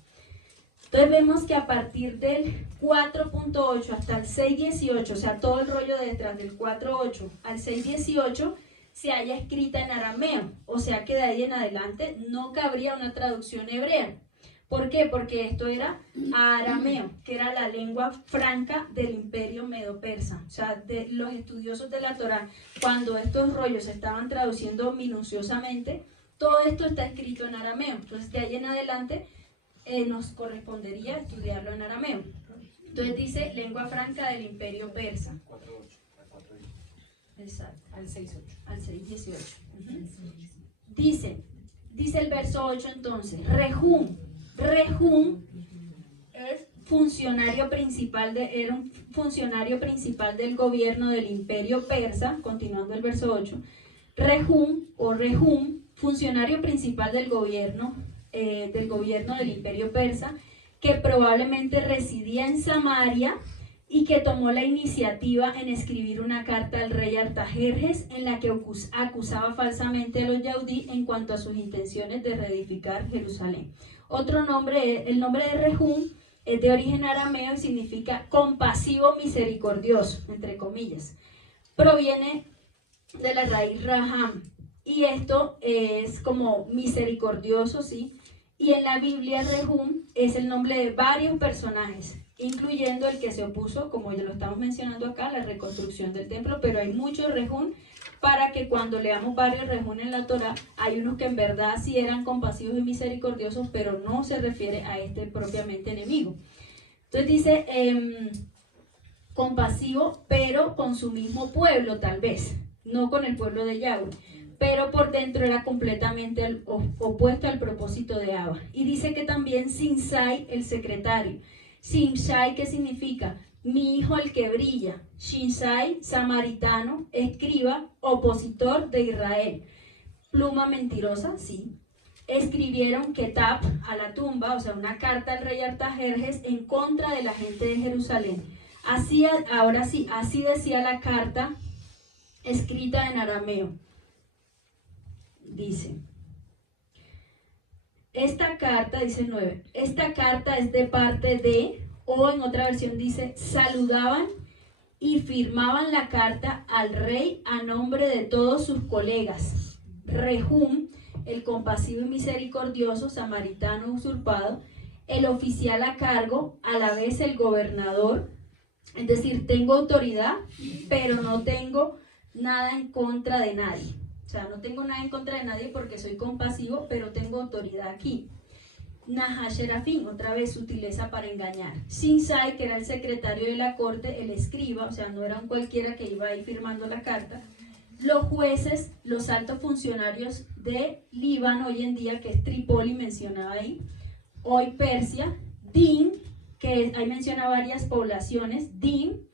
Entonces vemos que a partir del 4.8 hasta el 6.18, o sea, todo el rollo de detrás del 4.8 al 6.18, se haya escrita en arameo, o sea que de ahí en adelante no cabría una traducción hebrea. ¿Por qué? Porque esto era arameo, que era la lengua franca del imperio medo-persa. O sea, de los estudiosos de la Torá, cuando estos rollos se estaban traduciendo minuciosamente, todo esto está escrito en arameo. Entonces, de ahí en adelante nos correspondería estudiarlo en arameo. Entonces dice lengua franca del imperio persa. Exacto. Al 6.8. Al 6.18. Dice el verso 8 entonces, Rehum es funcionario principal era un funcionario principal del gobierno del imperio persa, continuando el verso 8. Rehum, funcionario principal del gobierno del imperio persa, que probablemente residía en Samaria y que tomó la iniciativa en escribir una carta al rey Artajerjes en la que acusaba falsamente a los yaudí en cuanto a sus intenciones de reedificar Jerusalén. El nombre de Rehum es de origen arameo y significa compasivo, misericordioso, entre comillas. Proviene de la raíz Raham y esto es como misericordioso, ¿sí? Y en la Biblia Rehum es el nombre de varios personajes, incluyendo el que se opuso, como ya lo estamos mencionando acá, la reconstrucción del templo, pero hay muchos Rehum para que cuando leamos varios Rehum en la Torá, hay unos que en verdad sí eran compasivos y misericordiosos, pero no se refiere a este propiamente enemigo. Entonces dice, compasivo, pero con su mismo pueblo tal vez, no con el pueblo de Yahweh, pero por dentro era completamente opuesto al propósito de Abba. Y dice que también Simsai, el secretario. Simsai, ¿qué significa? Mi hijo el que brilla. Shinsai, samaritano, escriba, opositor de Israel. Pluma mentirosa, sí. Escribieron Ketab a la tumba, o sea, una carta al rey Artajerjes en contra de la gente de Jerusalén. Ahora sí, así decía la carta escrita en arameo. dice, esta carta, dice 9, esta carta es de parte de, o en otra versión dice, saludaban y firmaban la carta al rey a nombre de todos sus colegas. Rehum, el compasivo y misericordioso, samaritano usurpado, el oficial a cargo, a la vez el gobernador, es decir, tengo autoridad, pero no tengo nada en contra de nadie. O sea, no tengo nada en contra de nadie porque soy compasivo, pero tengo autoridad aquí. Nahasherafim, otra vez sutileza para engañar. Shinsai, que era el secretario de la corte, el escriba, o sea, no era un cualquiera que iba ahí firmando la carta. Los jueces, los altos funcionarios de Líbano, hoy en día, que es Trípoli, mencionaba ahí, hoy Persia. Din, que ahí menciona varias poblaciones. Din,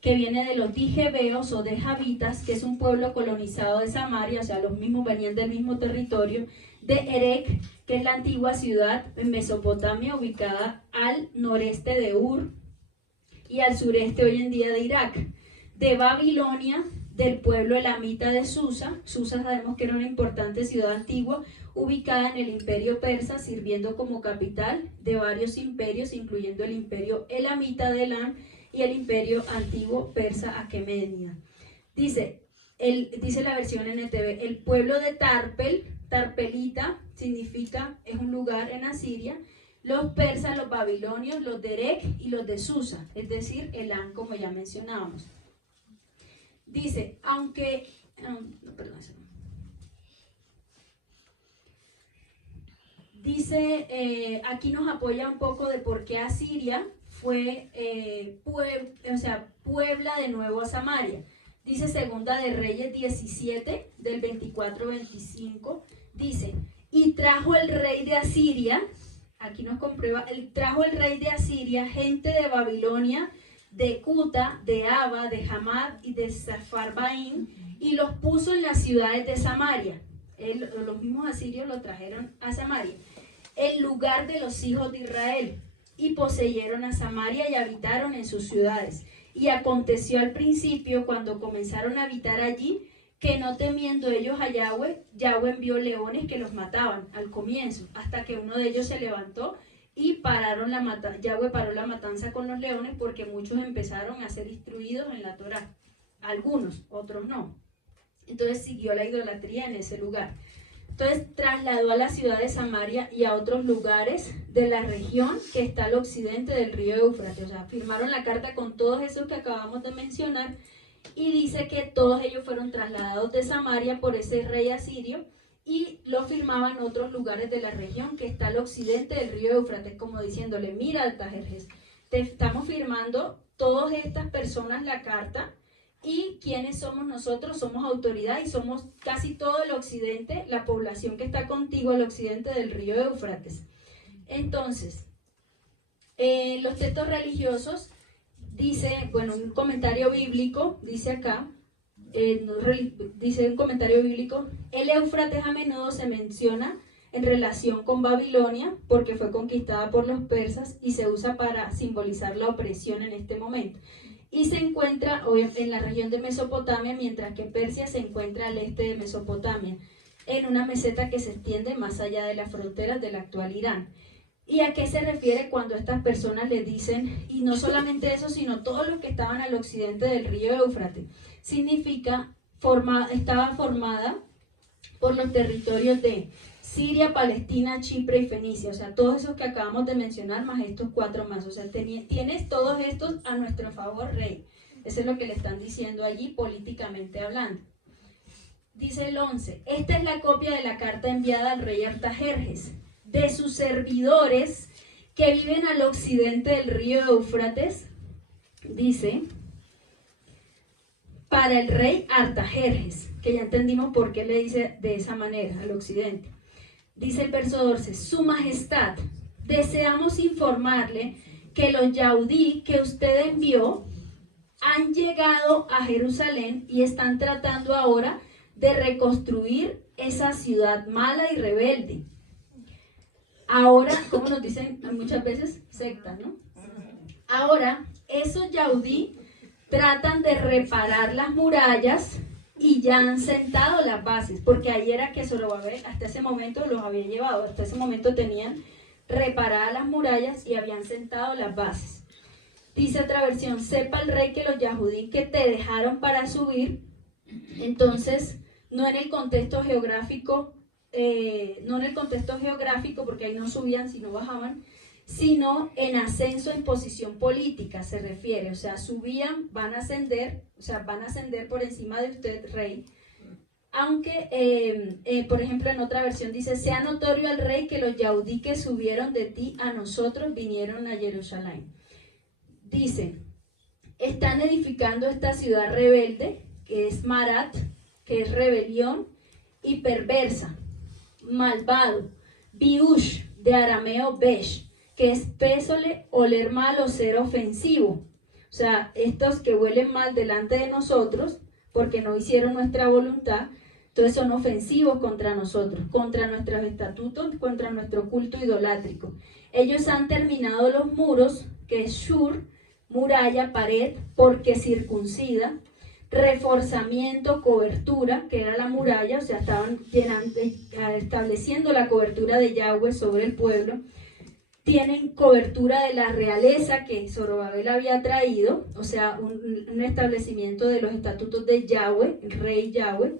que viene de los dijebeos o de javitas, que es un pueblo colonizado de Samaria, o sea, los mismos venían del mismo territorio. De Erech, que es la antigua ciudad en Mesopotamia, ubicada al noreste de Ur y al sureste hoy en día de Irak. De Babilonia, del pueblo elamita de Susa. Susa sabemos que era una importante ciudad antigua, ubicada en el imperio persa, sirviendo como capital de varios imperios, incluyendo el imperio elamita de Elam y el imperio antiguo persa aquemenida. Dice la versión NTV, el pueblo de Tarpel, Tarpelita significa, es un lugar en Asiria, los persas, los babilonios, los de Erech y los de Susa, es decir, Elam, como ya mencionábamos. Dice, aunque, dice, aquí nos apoya un poco de por qué Asiria fue, puebla de nuevo a Samaria. Dice Segunda de Reyes 17, del 24-25, dice, y trajo el rey de Asiria, aquí nos comprueba, trajo el rey de Asiria gente de Babilonia, de Cuta, de Aba, de Hamad y de Safarbaim, y los puso en las ciudades de Samaria. Los mismos asirios lo trajeron a Samaria, el lugar de los hijos de Israel, y poseyeron a Samaria y habitaron en sus ciudades. Y aconteció al principio, cuando comenzaron a habitar allí, que no temiendo ellos a Yahweh, Yahweh envió leones que los mataban al comienzo, hasta que uno de ellos se levantó y Yahweh paró la matanza con los leones, porque muchos empezaron a ser instruidos en la Torá, algunos, otros no. Entonces siguió la idolatría en ese lugar. Entonces trasladó a la ciudad de Samaria y a otros lugares de la región que está al occidente del río Éufrates. O sea, firmaron la carta con todos esos que acabamos de mencionar, y dice que todos ellos fueron trasladados de Samaria por ese rey asirio, y lo firmaban otros lugares de la región que está al occidente del río Éufrates, como diciéndole, mira, Artajerjes, te estamos firmando todas estas personas la carta. ¿Y quiénes somos nosotros? Somos autoridad y somos casi todo el occidente, la población que está contigo al occidente del río Éufrates. Entonces, los textos religiosos, dice, bueno, un comentario bíblico, dice acá, dice un comentario bíblico, el Éufrates a menudo se menciona en relación con Babilonia porque fue conquistada por los persas y se usa para simbolizar la opresión en este momento. Y se encuentra en la región de Mesopotamia, mientras que Persia se encuentra al este de Mesopotamia, en una meseta que se extiende más allá de las fronteras del actual Irán. ¿Y a qué se refiere cuando estas personas le dicen, y no solamente eso, sino todos los que estaban al occidente del río Éufrates? Significa, estaba formada por los territorios de Siria, Palestina, Chipre y Fenicia, o sea, todos esos que acabamos de mencionar, más estos 4 más, o sea, tienes todos estos a nuestro favor, rey. Eso es lo que le están diciendo allí, políticamente hablando. Dice el 11, esta es la copia de la carta enviada al rey Artajerjes, de sus servidores que viven al occidente del río Éufrates, dice, para el rey Artajerjes, que ya entendimos por qué le dice de esa manera, al occidente. Dice el verso 12, Su Majestad, deseamos informarle que los yaudí que usted envió han llegado a Jerusalén y están tratando ahora de reconstruir esa ciudad mala y rebelde. Ahora, como nos dicen muchas veces, secta, ¿no? Ahora, esos yaudí tratan de reparar las murallas y ya han sentado las bases, porque ahí era que Zorobabel hasta ese momento los había llevado, hasta ese momento tenían reparadas las murallas y habían sentado las bases. Dice otra versión, sepa el rey que los Yahudí que te dejaron para subir, entonces no en el contexto geográfico, porque ahí no subían sino bajaban, sino en ascenso en posición política se refiere, o sea, subían, van a ascender por encima de usted, rey. Aunque, por ejemplo, en otra versión dice, sea notorio al rey que los Yahudí que subieron de ti a nosotros vinieron a Jerusalén. Dice, están edificando esta ciudad rebelde, que es Marat, que es rebelión, y perversa, malvado, Biush, de arameo Besh, que es pésole, oler mal o ser ofensivo. O sea, estos que huelen mal delante de nosotros, porque no hicieron nuestra voluntad, entonces son ofensivos contra nosotros, contra nuestros estatutos, contra nuestro culto idolátrico. Ellos han terminado los muros, que es Shur, muralla, pared, porque circuncida, reforzamiento, cobertura, que era la muralla, o sea, estaban estableciendo la cobertura de Yahweh sobre el pueblo. Tienen cobertura de la realeza que Zorobabel había traído, o sea, un establecimiento de los estatutos de Yahweh, el rey Yahweh.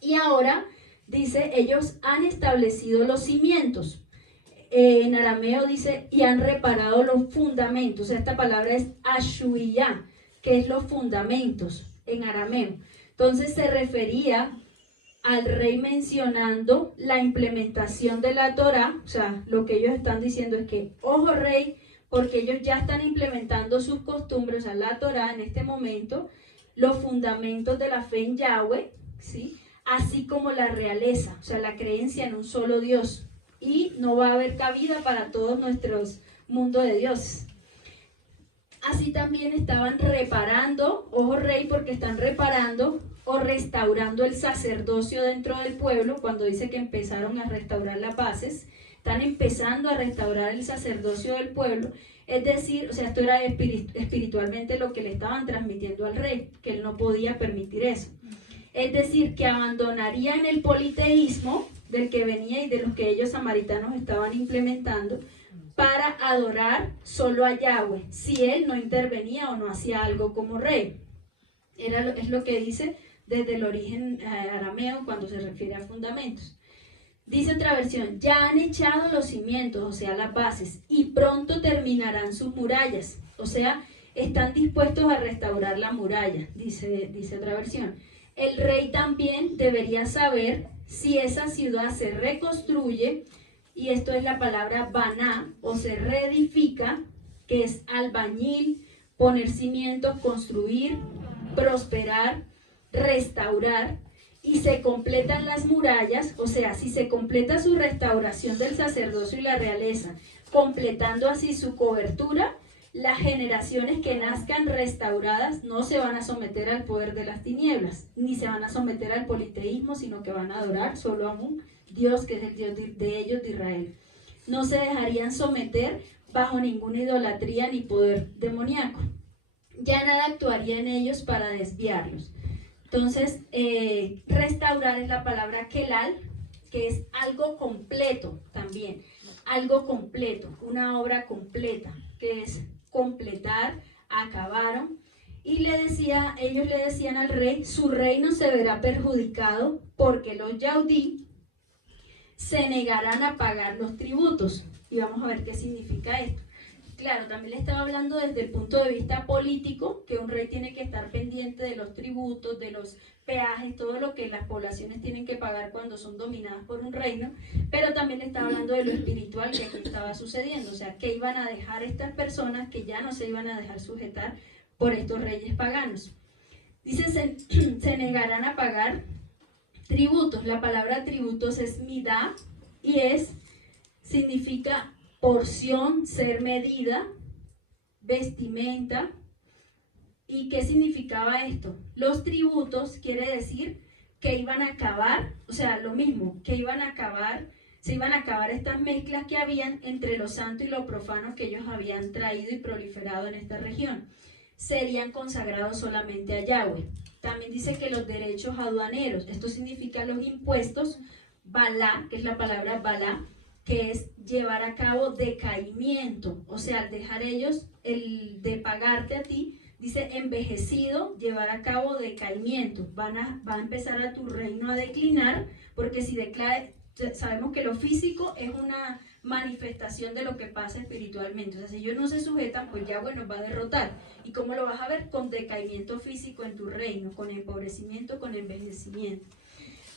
Y ahora, dice, ellos han establecido los cimientos. En arameo dice, y han reparado los fundamentos. O sea, esta palabra es ashuiyá, que es los fundamentos en arameo. Entonces se refería al rey mencionando la implementación de la Torá. O sea, lo que ellos están diciendo es que, ojo rey, porque ellos ya están implementando sus costumbres, o sea, la Torá en este momento, los fundamentos de la fe en Yahweh, ¿sí? Así como la realeza, o sea, la creencia en un solo Dios. Y no va a haber cabida para todos nuestros mundos de dioses. Así también estaban reparando, ojo rey, porque están reparando o restaurando el sacerdocio dentro del pueblo. Cuando dice que empezaron a restaurar las bases, están empezando a restaurar el sacerdocio del pueblo. Es decir, o sea, esto era espiritualmente lo que le estaban transmitiendo al rey, que él no podía permitir eso. Es decir, que abandonarían el politeísmo del que venía y de los que ellos samaritanos estaban implementando para adorar solo a Yahweh, si él no intervenía o no hacía algo como rey. Es lo que dice desde el origen arameo cuando se refiere a fundamentos. Dice otra versión, ya han echado los cimientos, o sea, las bases, y pronto terminarán sus murallas. O sea, están dispuestos a restaurar la muralla, dice otra versión. El rey también debería saber si esa ciudad se reconstruye, y esto es la palabra baná, o se reedifica, que es albañil, poner cimientos, construir, prosperar, restaurar, y se completan las murallas, o sea, si se completa su restauración del sacerdocio y la realeza, completando así su cobertura, las generaciones que nazcan restauradas no se van a someter al poder de las tinieblas, ni se van a someter al politeísmo, sino que van a adorar solo a un Dios que es el Dios de ellos, de Israel. No se dejarían someter bajo ninguna idolatría ni poder demoníaco. Ya nada actuaría en ellos para desviarlos. Entonces, restaurar es la palabra kelal, que es algo completo también, algo completo, una obra completa, que es completar, acabaron. Y ellos le decían al rey, su reino se verá perjudicado porque los yaudí se negarán a pagar los tributos. Y vamos a ver qué significa esto. Claro, también le estaba hablando desde el punto de vista político, que un rey tiene que estar pendiente de los tributos, de los peajes, todo lo que las poblaciones tienen que pagar cuando son dominadas por un reino, pero también le estaba hablando de lo espiritual que aquí estaba sucediendo, o sea, que iban a dejar estas personas que ya no se iban a dejar sujetar por estos reyes paganos. Dice, se negarán a pagar tributos. La palabra tributos es midá y significa porción, ser medida, vestimenta. ¿Y qué significaba esto? Los tributos quiere decir que iban a acabar, o sea, lo mismo, que se iban a acabar estas mezclas que habían entre lo santo y lo profano que ellos habían traído y proliferado en esta región. Serían consagrados solamente a Yahweh. También dice que los derechos aduaneros, esto significa los impuestos, balá, que es la palabra balá, que es llevar a cabo decaimiento, o sea, al dejar ellos el de pagarte a ti, dice envejecido, llevar a cabo decaimiento, va a empezar a tu reino a declinar, porque si declara, sabemos que lo físico es una manifestación de lo que pasa espiritualmente, o sea, si ellos no se sujetan, pues ya bueno, va a derrotar. ¿Y cómo lo vas a ver? Con decaimiento físico en tu reino, con empobrecimiento, con envejecimiento.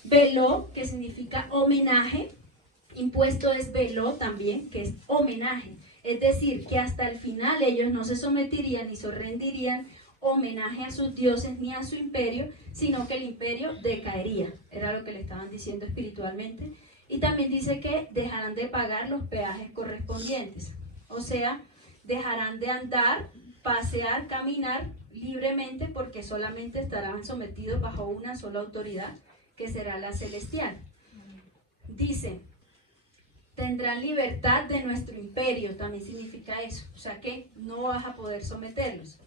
Veló, que significa homenaje, impuesto es veló también, que es homenaje, es decir, que hasta el final ellos no se someterían ni se rendirían homenaje a sus dioses ni a su imperio, sino que el imperio decaería, era lo que le estaban diciendo espiritualmente. Y también dice que dejarán de pagar los peajes correspondientes, o sea, dejarán de andar, pasear, caminar libremente, porque solamente estarán sometidos bajo una sola autoridad, que será la celestial. Dice, tendrán libertad de nuestro imperio, también significa eso, o sea que no vas a poder someterlos.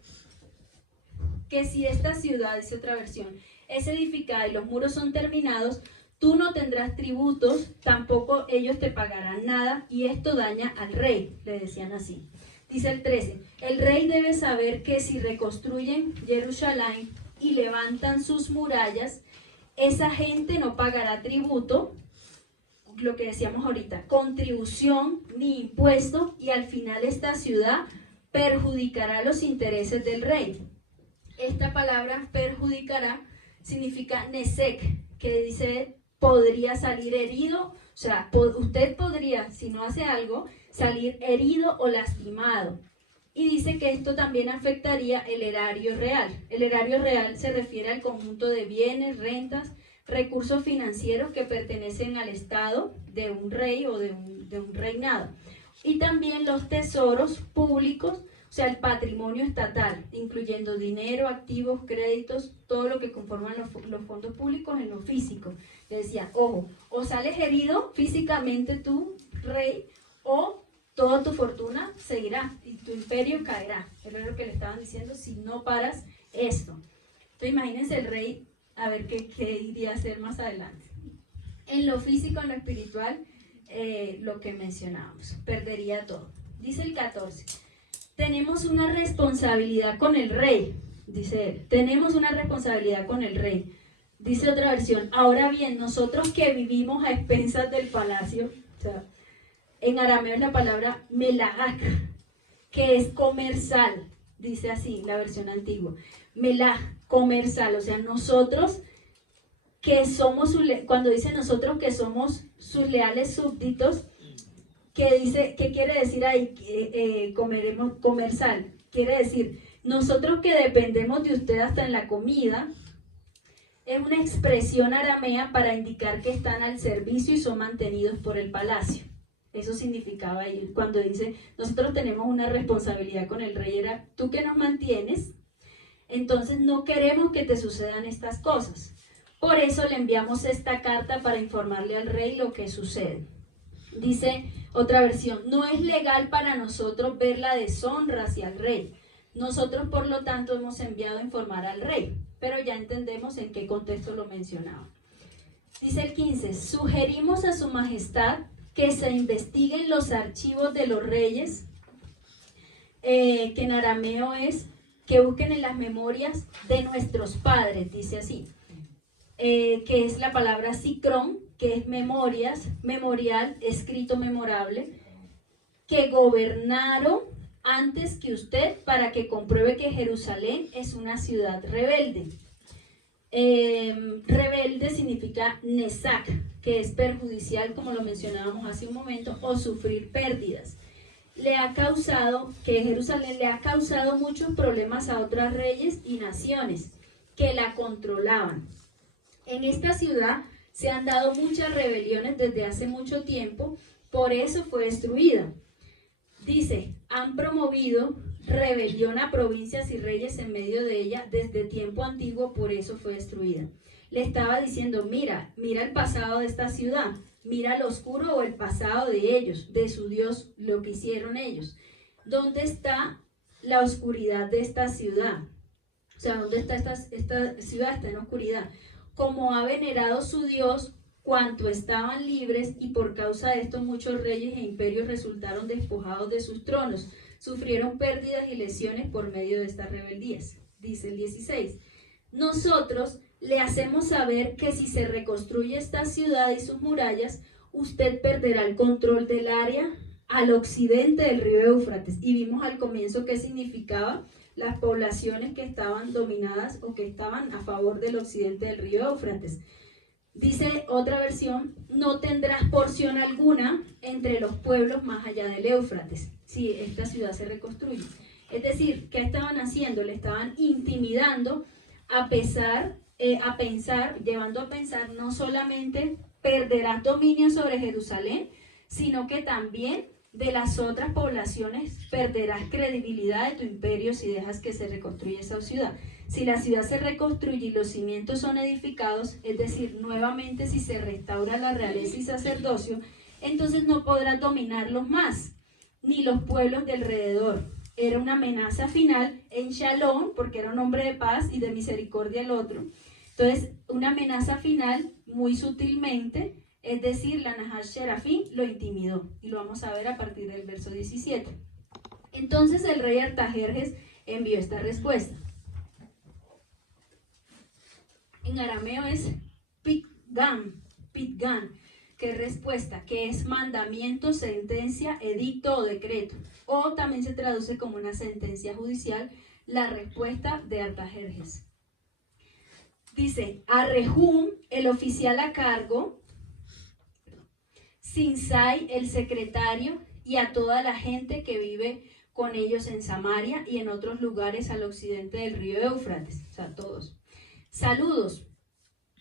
Que si esta ciudad, dice otra versión, es edificada y los muros son terminados, tú no tendrás tributos, tampoco ellos te pagarán nada, y esto daña al rey, le decían así. Dice el 13, el rey debe saber que si reconstruyen Jerusalén y levantan sus murallas, esa gente no pagará tributo, lo que decíamos ahorita, contribución ni impuesto, y al final esta ciudad perjudicará los intereses del rey. Esta palabra perjudicará significa nesek, que dice podría salir herido, o sea, usted podría, si no hace algo, salir herido o lastimado. Y dice que esto también afectaría el erario real. El erario real se refiere al conjunto de bienes, rentas, recursos financieros que pertenecen al Estado de un rey o de un reinado. Y también los tesoros públicos, o sea, el patrimonio estatal, incluyendo dinero, activos, créditos, todo lo que conforman los fondos públicos en lo físico. Le decía, ojo, o sales herido físicamente tú, rey, o toda tu fortuna seguirá y tu imperio caerá. Eso es lo que le estaban diciendo si no paras esto. Entonces imagínense el rey, a ver qué iría a hacer más adelante. En lo físico, en lo espiritual, lo que mencionábamos, perdería todo. Dice el 14, tenemos una responsabilidad con el rey, dice él, tenemos una responsabilidad con el rey. Dice otra versión, ahora bien, nosotros que vivimos a expensas del palacio, o sea, en arameo es la palabra melagak, que es comer sal, dice así la versión antigua, melag, comer sal, o sea, nosotros que somos, cuando dice nosotros que somos sus leales súbditos, ¿qué quiere decir ahí? Comer sal, quiere decir, nosotros que dependemos de usted hasta en la comida, es una expresión aramea para indicar que están al servicio y son mantenidos por el palacio. Eso significaba ahí, cuando dice, nosotros tenemos una responsabilidad con el rey, era tú que nos mantienes, entonces no queremos que te sucedan estas cosas. Por eso le enviamos esta carta para informarle al rey lo que sucede. Dice otra versión, no es legal para nosotros ver la deshonra hacia el rey. Nosotros, por lo tanto, hemos enviado a informar al rey, pero ya entendemos en qué contexto lo mencionaba. Dice el 15, sugerimos a su majestad que se investiguen los archivos de los reyes, que en arameo es, que busquen en las memorias de nuestros padres, dice así, que es la palabra sicrón, que es memorias, memorial, escrito memorable, que gobernaron antes que usted para que compruebe que Jerusalén es una ciudad rebelde. Rebelde significa nesak, que es perjudicial, como lo mencionábamos hace un momento, o sufrir pérdidas. Que Jerusalén le ha causado muchos problemas a otros reyes y naciones que la controlaban. En esta ciudad se han dado muchas rebeliones desde hace mucho tiempo, por eso fue destruida. Dice, han promovido rebelión a provincias y reyes en medio de ella desde tiempo antiguo, por eso fue destruida. Le estaba diciendo, mira el pasado de esta ciudad, mira lo oscuro o el pasado de ellos, de su Dios, lo que hicieron ellos. ¿Dónde está la oscuridad de esta ciudad? O sea, ¿dónde está esta ciudad? Está en oscuridad. Como ha venerado su Dios, cuanto estaban libres, y por causa de esto muchos reyes e imperios resultaron despojados de sus tronos, sufrieron pérdidas y lesiones por medio de estas rebeldías. Dice el 16, nosotros le hacemos saber que si se reconstruye esta ciudad y sus murallas, usted perderá el control del área al occidente del río Éufrates. Y vimos al comienzo qué significaba las poblaciones que estaban dominadas o que estaban a favor del occidente del río Éufrates. Dice otra versión, no tendrás porción alguna entre los pueblos más allá del Éufrates, si esta ciudad se reconstruye. Es decir, ¿qué estaban haciendo? Le estaban intimidando llevando a pensar, no solamente perderás dominio sobre Jerusalén, sino que también de las otras poblaciones perderás credibilidad de tu imperio si dejas que se reconstruya esa ciudad. Si la ciudad se reconstruye y los cimientos son edificados, es decir, nuevamente si se restaura la realeza y sacerdocio, entonces no podrás dominarlos más, ni los pueblos de alrededor. Era una amenaza final en Shalom, porque era un hombre de paz y de misericordia el otro. Entonces, una amenaza final muy sutilmente, es decir, la Nahash Serafín lo intimidó. Y lo vamos a ver a partir del verso 17. Entonces el rey Artajerjes envió esta respuesta. En arameo es pitgan, que es respuesta, que es mandamiento, sentencia, edicto o decreto. O también se traduce como una sentencia judicial, la respuesta de Artajerjes. Dice, a Rehum, el oficial a cargo, Sinsai, el secretario, y a toda la gente que vive con ellos en Samaria y en otros lugares al occidente del río Éufrates, o sea, todos. Saludos,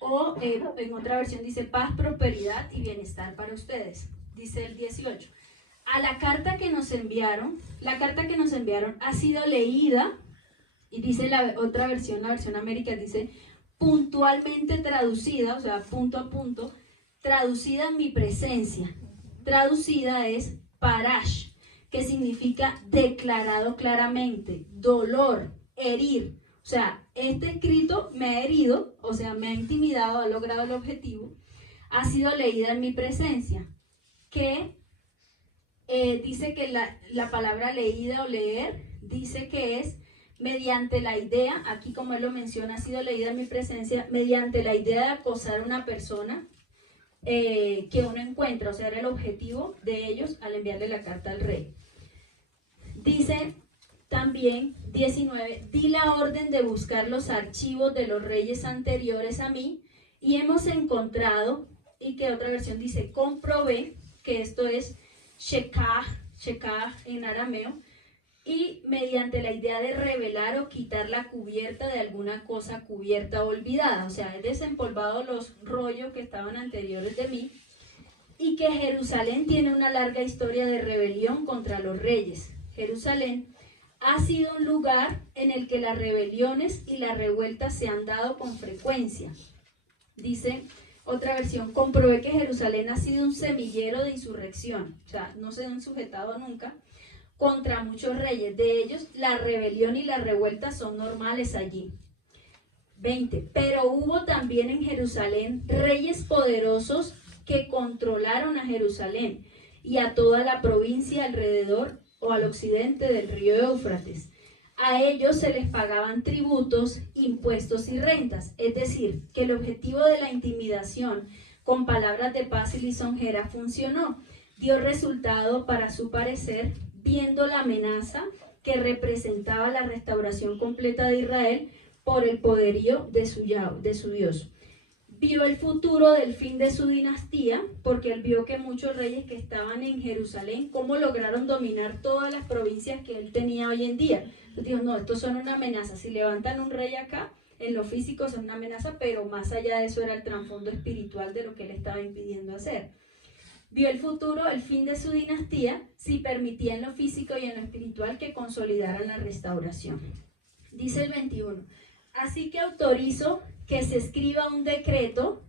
o en otra versión dice paz, prosperidad y bienestar para ustedes. Dice el 18, a la carta que nos enviaron ha sido leída, y dice la otra versión, la versión América, dice puntualmente traducida, o sea, punto a punto, traducida en mi presencia. Traducida es parash, que significa declarado claramente, dolor, herir. O sea, este escrito me ha herido, o sea, me ha intimidado, ha logrado el objetivo, ha sido leída en mi presencia. Que dice que la palabra leída o leer, dice que es mediante la idea, aquí como él lo menciona, ha sido leída en mi presencia, mediante la idea de acosar a una persona que uno encuentra, o sea, era el objetivo de ellos al enviarle la carta al rey. Dice también 19, di la orden de buscar los archivos de los reyes anteriores a mí y hemos encontrado, y que otra versión dice comprobé, que esto es shekah en arameo, y mediante la idea de revelar o quitar la cubierta de alguna cosa cubierta o olvidada, o sea, he desempolvado los rollos que estaban anteriores de mí, y que Jerusalén tiene una larga historia de rebelión contra los reyes. Jerusalén ha sido un lugar en el que las rebeliones y las revueltas se han dado con frecuencia. Dice otra versión, comprobé que Jerusalén ha sido un semillero de insurrección, o sea, no se han sujetado nunca, contra muchos reyes. De ellos, la rebelión y la revuelta son normales allí. 20. Pero hubo también en Jerusalén reyes poderosos que controlaron a Jerusalén y a toda la provincia alrededor o al occidente del río Éufrates. A ellos se les pagaban tributos, impuestos y rentas. Es decir, que el objetivo de la intimidación con palabras de paz y lisonjera funcionó. Dio resultado, para su parecer, viendo la amenaza que representaba la restauración completa de Israel por el poderío de su Dios. Vio el futuro del fin de su dinastía, porque él vio que muchos reyes que estaban en Jerusalén, cómo lograron dominar todas las provincias que él tenía hoy en día. Entonces dijo, no, estos son una amenaza. Si levantan un rey acá, en lo físico es una amenaza, pero más allá de eso era el trasfondo espiritual de lo que él estaba impidiendo hacer. Vio el futuro, el fin de su dinastía, si permitía en lo físico y en lo espiritual que consolidaran la restauración. Dice el 21, así que autorizo que se escriba un decreto,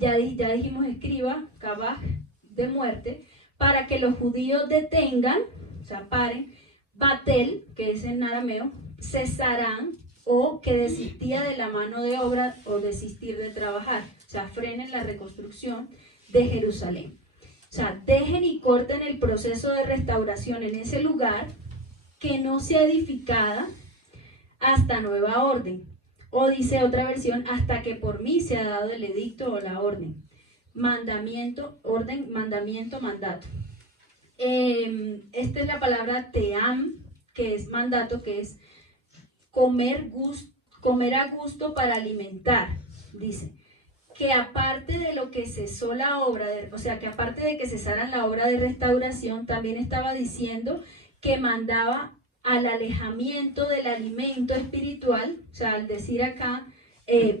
ya dijimos escriba, kabaj, de muerte, para que los judíos detengan, o sea, paren, Batel, que es en arameo, cesarán, o que desistía de la mano de obra o desistir de trabajar. O sea, frenen la reconstrucción de Jerusalén. O sea, dejen y corten el proceso de restauración en ese lugar, que no sea edificada hasta nueva orden. O dice otra versión, hasta que por mí se ha dado el edicto o la orden. Mandamiento, orden, mandamiento, mandato. Esta es la palabra team, que es mandato, que es comer a gusto para alimentar. Dice que aparte de lo que cesó la obra, o sea, que aparte de que cesaran la obra de restauración, también estaba diciendo que mandaba al alejamiento del alimento espiritual. O sea, al decir acá,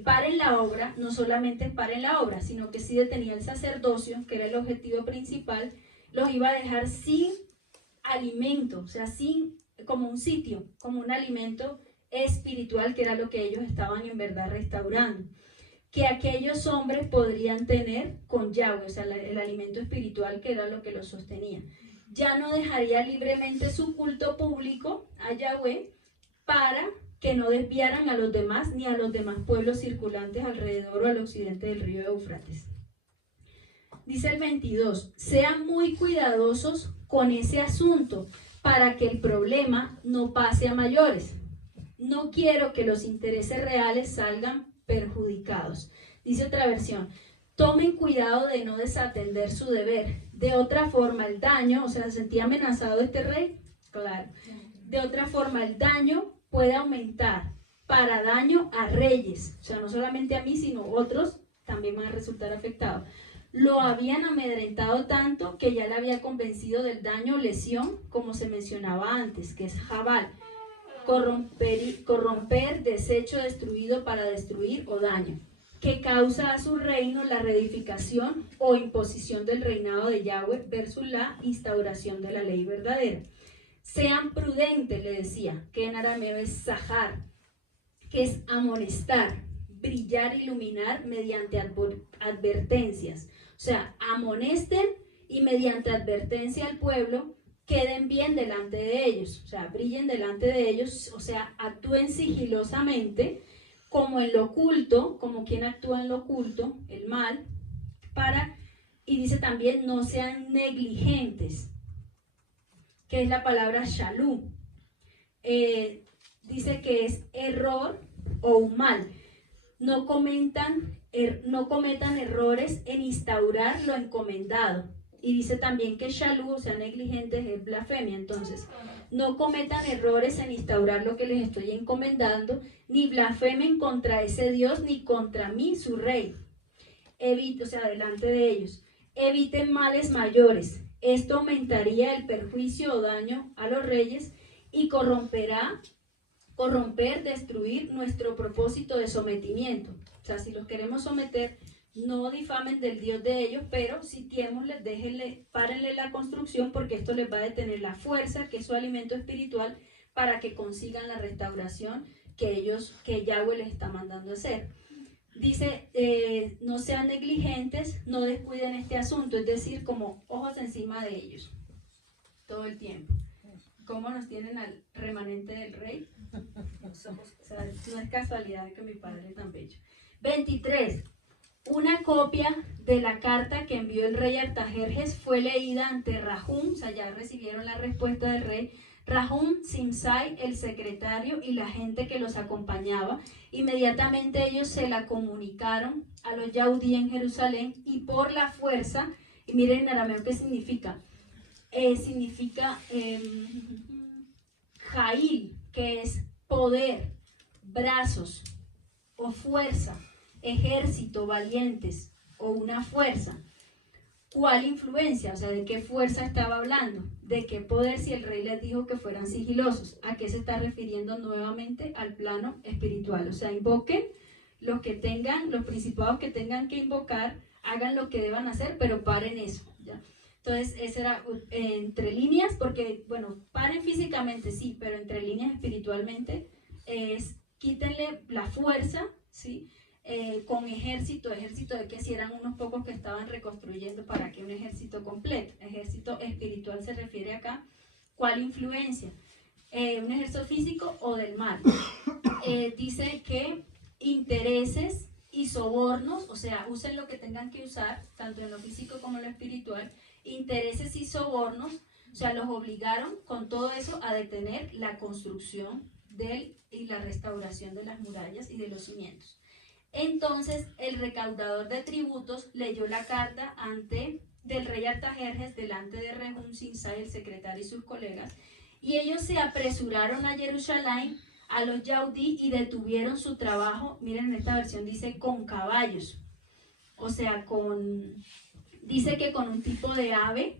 paren la obra, no solamente paren la obra, sino que sí detenía el sacerdocio, que era el objetivo principal, los iba a dejar sin alimento, o sea, sin, como un sitio, como un alimento espiritual, que era lo que ellos estaban en verdad restaurando, que aquellos hombres podrían tener con Yahweh, o sea, el alimento espiritual, que era lo que los sostenía. Ya no dejaría libremente su culto público a Yahweh para que no desviaran a los demás ni a los demás pueblos circulantes alrededor o al occidente del río Éufrates. Dice el 22, sean muy cuidadosos con ese asunto para que el problema no pase a mayores. No quiero que los intereses reales salgan perjudicados. Dice otra versión, tomen cuidado de no desatender su deber. De otra forma el daño, o sea, ¿se sentía amenazado este rey? Claro. De otra forma el daño puede aumentar para daño a reyes. O sea, no solamente a mí, sino otros también van a resultar afectados. Lo habían amedrentado tanto que ya le había convencido del daño o lesión, como se mencionaba antes, que es Jabal. Corromper, desecho, destruido para destruir o daño, que causa a su reino la reedificación o imposición del reinado de Yahweh versus la instauración de la ley verdadera. Sean prudentes, le decía, que en arameo es sahar, que es amonestar, brillar, iluminar mediante advertencias. O sea, amonesten y mediante advertencia al pueblo queden bien delante de ellos, o sea, brillen delante de ellos, o sea, actúen sigilosamente, como en lo oculto, como quien actúa en lo oculto, el mal, y dice también, no sean negligentes, que es la palabra shalú. Dice que es error o un mal. No cometan errores en instaurar lo encomendado. Y dice también que shalú, o sea, negligentes, es blasfemia. Entonces, no cometan errores en instaurar lo que les estoy encomendando, ni blasfemen contra ese Dios, ni contra mí, su rey. O sea, delante de ellos. Eviten males mayores. Esto aumentaría el perjuicio o daño a los reyes y corromper, destruir nuestro propósito de sometimiento. O sea, si los queremos someter, no difamen del Dios de ellos, pero sitiémosles, párenle la construcción, porque esto les va a detener la fuerza, que es su alimento espiritual, para que consigan la restauración que Yahweh les está mandando hacer. Dice, no sean negligentes, no descuiden este asunto, es decir, como ojos encima de ellos, todo el tiempo. ¿Cómo nos tienen al remanente del rey? O sea, no es casualidad que mi padre es tan bello. 23. Una copia de la carta que envió el rey Artajerjes fue leída ante Rahum, o sea, ya recibieron la respuesta del rey. Rahum, Simsai, el secretario y la gente que los acompañaba, inmediatamente ellos se la comunicaron a los yaudí en Jerusalén y por la fuerza, y miren en arameo qué significa. Significa Jail, que es poder, brazos o fuerza, ejército, valientes o una fuerza. ¿Cuál influencia? O sea, ¿de qué fuerza estaba hablando? ¿De qué poder si el rey les dijo que fueran sigilosos? ¿A qué se está refiriendo nuevamente? Al plano espiritual. O sea, invoquen los que tengan, los principados que tengan que invocar, hagan lo que deban hacer, pero paren eso, ¿ya? Entonces, ese era entre líneas, porque, bueno, paren físicamente, sí, pero entre líneas espiritualmente quítenle la fuerza, ¿sí? Con ejército de que si eran unos pocos que estaban reconstruyendo, para que un ejército completo. Ejército espiritual se refiere acá. ¿Cuál influencia? ¿Un ejército físico o del mal? dice que intereses y sobornos, o sea, usen lo que tengan que usar, tanto en lo físico como en lo espiritual, intereses y sobornos, o sea, los obligaron con todo eso a detener la construcción y la restauración de las murallas y de los cimientos. Entonces, el recaudador de tributos leyó la carta del rey Artajerjes delante de Rehum Sinsai, el secretario y sus colegas, y ellos se apresuraron a Jerusalén, a los yaudí, y detuvieron su trabajo. Miren, en esta versión dice con caballos, o sea, dice que con un tipo de ave,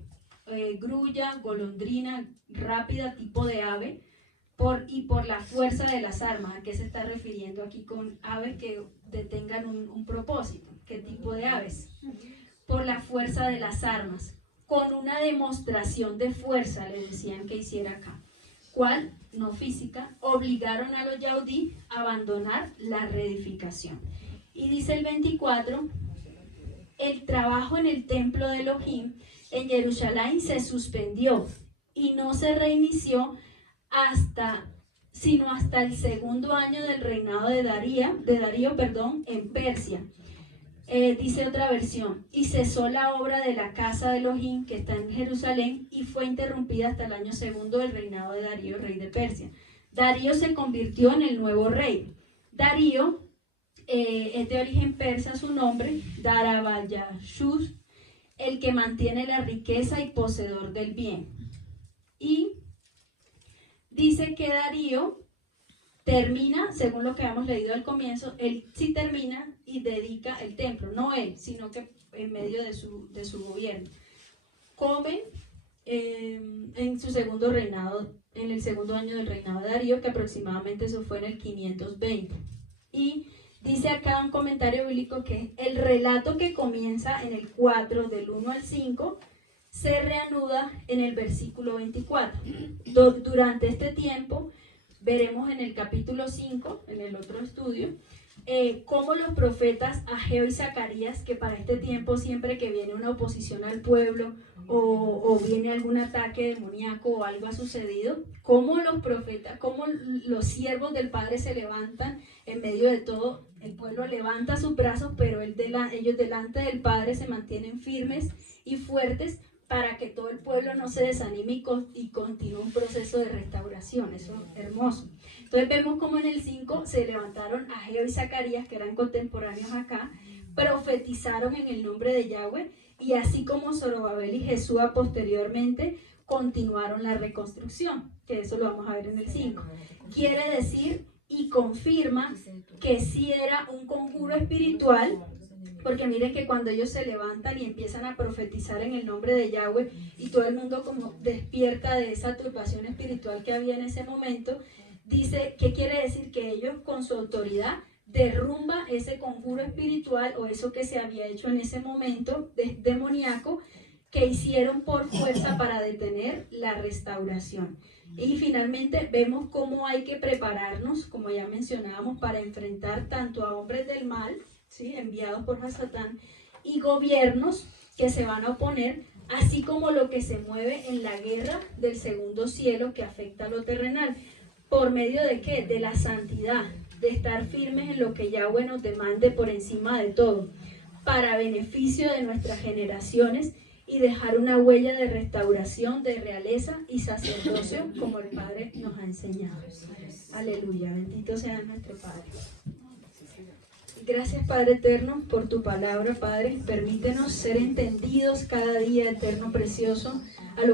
grulla, golondrina, rápida, tipo de ave, y por la fuerza de las armas. ¿A qué se está refiriendo aquí con aves que detengan un propósito? ¿Qué tipo de aves? Por la fuerza de las armas, con una demostración de fuerza, le decían que hiciera acá. ¿Cuál? No física. Obligaron a los yaudí a abandonar la reedificación. Y dice el 24, el trabajo en el templo de Elohim en Jerusalén se suspendió y no se reinició sino hasta el segundo año del reinado de Darío, en Persia. Dice otra versión, y cesó la obra de la casa de Elohim que está en Jerusalén y fue interrumpida hasta el año segundo del reinado de Darío, rey de Persia. Darío se convirtió en el nuevo rey. Darío es de origen persa, su nombre, Darabayashus, el que mantiene la riqueza y poseedor del bien. Y dice que Darío termina, según lo que hemos leído al comienzo, él sí termina y dedica el templo, no él, sino que en medio de su gobierno. Come en su segundo reinado, en el segundo año del reinado de Darío, que aproximadamente eso fue en el 520. Y dice acá un comentario bíblico que el relato que comienza en el 4, del 1 al 5, se reanuda en el versículo 24. Durante este tiempo, veremos en el capítulo 5, en el otro estudio, cómo los profetas Ageo y Zacarías, que para este tiempo siempre que viene una oposición al pueblo o viene algún ataque demoníaco o algo ha sucedido, cómo los profetas, cómo los siervos del Padre se levantan en medio de todo. El pueblo levanta sus brazos, pero ellos delante del Padre se mantienen firmes y fuertes para que todo el pueblo no se desanime y continúe un proceso de restauración. Eso es hermoso. Entonces vemos como en el 5 se levantaron Ageo y Zacarías, que eran contemporáneos acá, profetizaron en el nombre de Yahweh, y así como Zorobabel y Jesúa posteriormente continuaron la reconstrucción, que eso lo vamos a ver en el 5. Quiere decir y confirma que sí era un conjuro espiritual, porque miren que cuando ellos se levantan y empiezan a profetizar en el nombre de Yahweh y todo el mundo como despierta de esa turbación espiritual que había en ese momento, dice, ¿qué quiere decir? Que ellos con su autoridad derrumba ese conjuro espiritual o eso que se había hecho en ese momento demoníaco que hicieron por fuerza para detener la restauración. Y finalmente vemos cómo hay que prepararnos, como ya mencionábamos, para enfrentar tanto a hombres del mal, ¿sí?, enviados por Hasatán, y gobiernos que se van a oponer, así como lo que se mueve en la guerra del segundo cielo que afecta a lo terrenal. ¿Por medio de qué? De la santidad, de estar firmes en lo que Yahweh nos demande por encima de todo, para beneficio de nuestras generaciones y dejar una huella de restauración, de realeza y sacerdocio, como el Padre nos ha enseñado. Aleluya, bendito sea nuestro Padre. Gracias, Padre eterno, por tu palabra, Padre. Permítenos ser entendidos cada día, eterno, precioso,